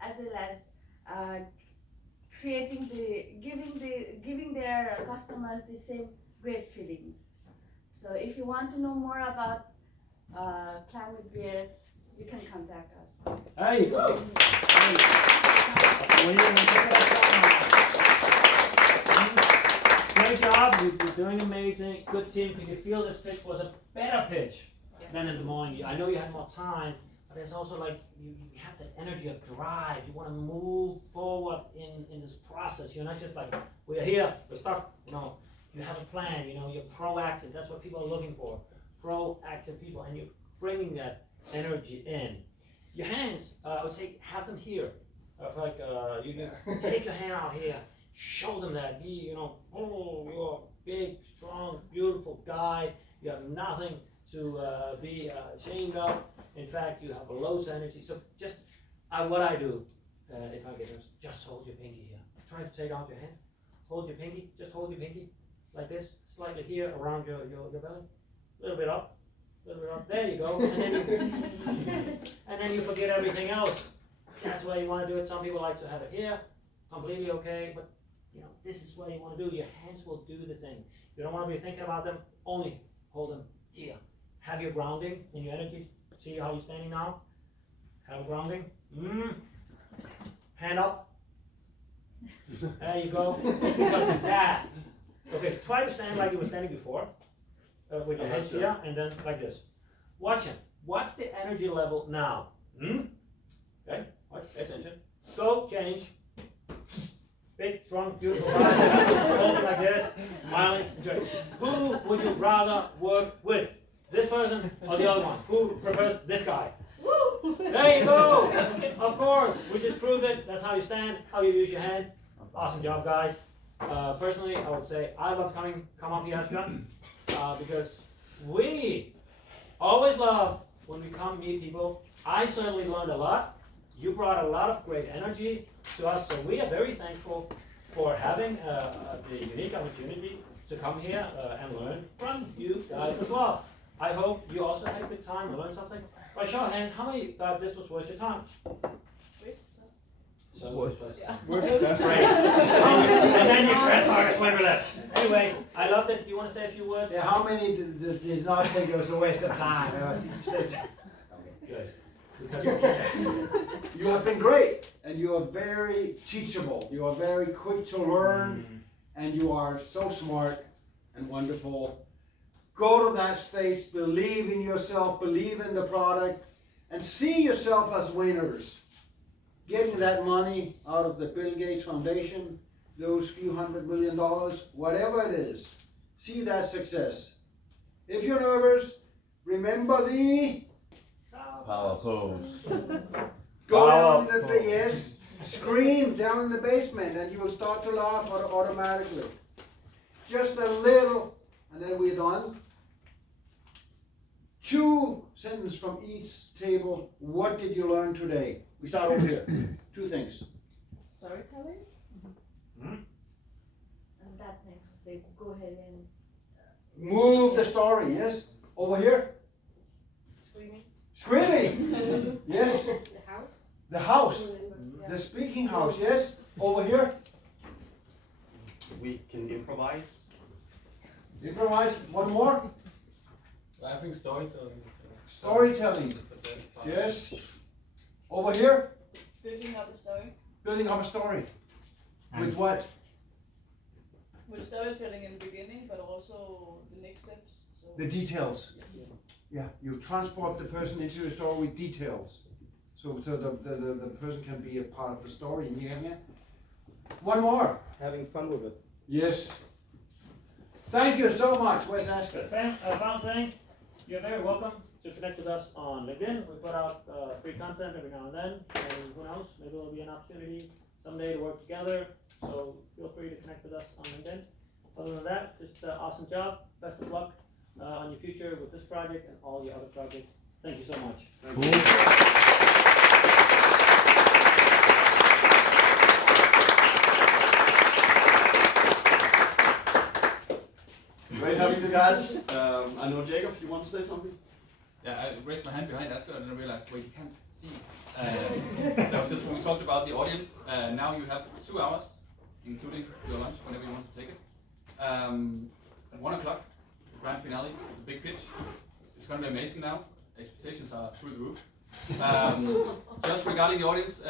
as well as giving their customers the same great feelings. So if you want to know more about Climate Bears, you can contact us. There you go. Great job, you're doing amazing, good team. Can you feel this pitch was a better pitch than in the morning? I know you had more time, but it's also like you have that energy of drive. You want to move forward in this process. You're not just like, we're here, we're stuck. You have a plan, you're proactive. That's what people are looking for. Proactive people, and you're bringing that energy in. Your hands, I would say, have them here. You can take your hand out here, show them that. Oh, you're a big, strong, beautiful guy. You have nothing to be ashamed of. In fact, you have a low energy. So just what I do, if I get this, just hold your pinky here. Try to take out your hand. Hold your pinky. Just hold your pinky like this, slightly here around your belly. A little bit up. A little bit up. There you go. And then you forget everything else. That's why you want to do it. Some people like to have it here. Completely okay. But this is what you want to do. Your hands will do the thing. You don't want to be thinking about them. Only hold them here. Have your grounding in your energy. See how you're standing now? Have grounding. Hand up. There you go. Because of that. Okay, try to stand like you were standing before. With your hands here, and then like this. Watch him. What's the energy level now? Okay, watch, pay attention. Go, change. Big, strong, beautiful guy. Hold it like this, smiling. Who would you rather work with? This person or the other one? Who prefers this guy? Woo! There you go. Of course, we just proved it. That's how you stand, how you use your hand. Awesome job, guys. Personally, I would say I love come up here, Asbjørn, because we always love when we come meet people. I certainly learned a lot. You brought a lot of great energy to us, so we are very thankful for having the unique opportunity to come here and learn from you guys as well. I hope you also had a good time and learned something. By show of hand, how many thought this was worth your time? So Worth it. Great. And then your trash targets went left. Anyway, I loved it. Do you want to say a few words? Yeah, how many did not think it was a waste of time? Good. Because you have been great, and you are very teachable. You are very quick to learn, and you are so smart and wonderful. Go to that stage, believe in yourself, believe in the product, and see yourself as winners. Getting that money out of the Bill Gates Foundation, those few $100 million, whatever it is, see that success. If you're nervous, remember the Power pose. go down in the yes, scream down in the basement, and you will start to laugh automatically. Just a little, and then we're done. 2 sentences from each table. What did you learn today? We start over here. 2 things. Storytelling. Hmm? And that next, they go ahead and Move the story. Yes. Over here. screaming. Screaming. Yes. The house. The house. Yeah. The speaking house. Yes. Over here. We can improvise. Improvise. One more. I think storytelling. Storytelling. Yes. Over here. Building up a story. Building up a story. With what? With storytelling in the beginning, but also the next steps. So The details. Yeah, you transport the person into your story with details. So the person can be a part of the story. Yeah. One more. Having fun with it. Yes. Thank you so much. Where's Asger? Final thing, you're very welcome to connect with us on LinkedIn. We put out free content every now and then, and who knows, maybe there'll be an opportunity someday to work together. So feel free to connect with us on LinkedIn. Other than that, just awesome job. Best of luck on your future with this project and all your other projects. Thank you so much. Great having you guys. I know Jacob, you want to say something? Yeah, I raised my hand behind Asger and then I realized, wait, you can't see. That was just when we talked about the audience. Now you have 2 hours, including your lunch, whenever you want to take it. At 1 o'clock, the grand finale, the big pitch. It's going to be amazing now. Expectations are through the roof. Just regarding the audience,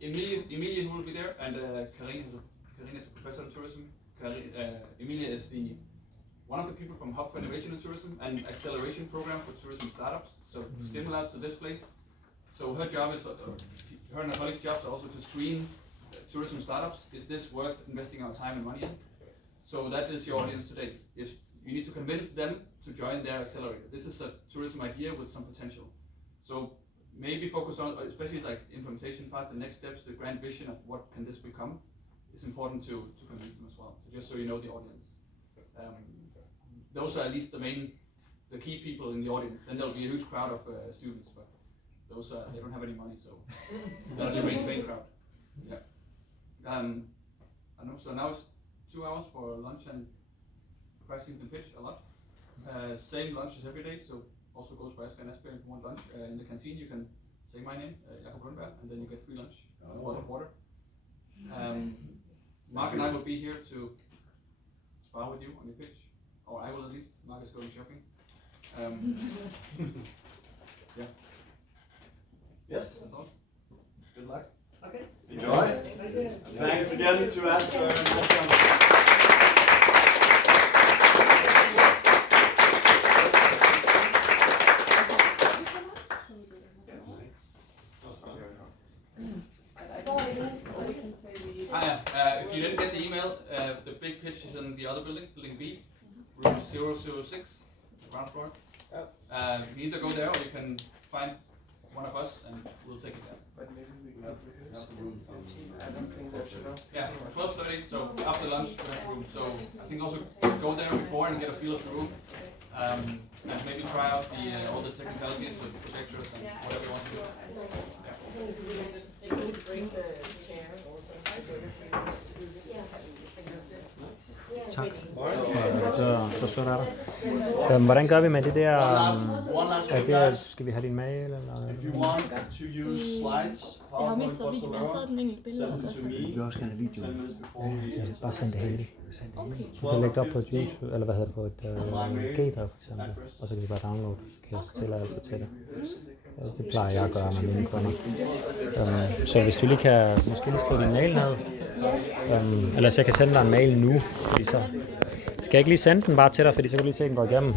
Emilie who will be there, and Karine is a professor in tourism. Emilie is one of the people from Hub for Innovation in Tourism, an acceleration program for tourism startups, so similar to this place. So her job is, her and her colleagues' jobs are also to screen tourism startups. Is this worth investing our time and money in? So that is your audience today. If you need to convince them to join their accelerator. This is a tourism idea with some potential. So maybe focus on, especially like implementation part, the next steps, the grand vision of what can this become. It's important to convince them as well. So just so you know the audience. Those are at least the key people in the audience. Then there'll be a huge crowd of students, but those they don't have any money, so that'll be a main crowd. Yeah. I don't know. So now it's 2 hours for lunch and practicing the pitch a lot. Same lunch as every day, so also goes for Asger and Asbjørn. If you want lunch in the canteen, you can say my name, Jacob Rundberg, and then you get free lunch, a bottle of water. Mark and I will be here to spar with you on your pitch, or I will at least. Mark is going shopping. Yeah. Yes. That's all. Good luck. Okay. Enjoy. Thanks again to Asger and Asbjørn. If you didn't get the email, the big pitch is in the other building, building B, room 006, ground floor. You can either go there or you can find one of us, and we'll take it there. But maybe we can rehearse in the team. I don't think there's enough. Yeah, 12:30. So after lunch we have room. So I think also go there before and get a feel of the room, and maybe try out all the technicalities with projectors and whatever you want to do. They could bring the chair also. Tak. Så sødt er der. Hvordan gør vi med det der? Skal vi have din mail eller? If you want to use slides, Jeg har mest taget video, men jeg har taget den enkelte billede også. Vi vil også gerne have video. Ja, bare send det hele. Okay. Du kan lægge det op på et YouTube, eller hvad hedder det, på et G-drev for eksempel. Og så kan vi bare downloade. Kan jeg stille altid til det. Det plejer jeg at gøre med mine kunder. Så hvis du lige kan, måske lige skrive din mail ned. Eller så jeg kan sende dig en mail nu. Fordi så skal jeg ikke lige sende den bare til dig, fordi så kan du lige se, at den går igennem.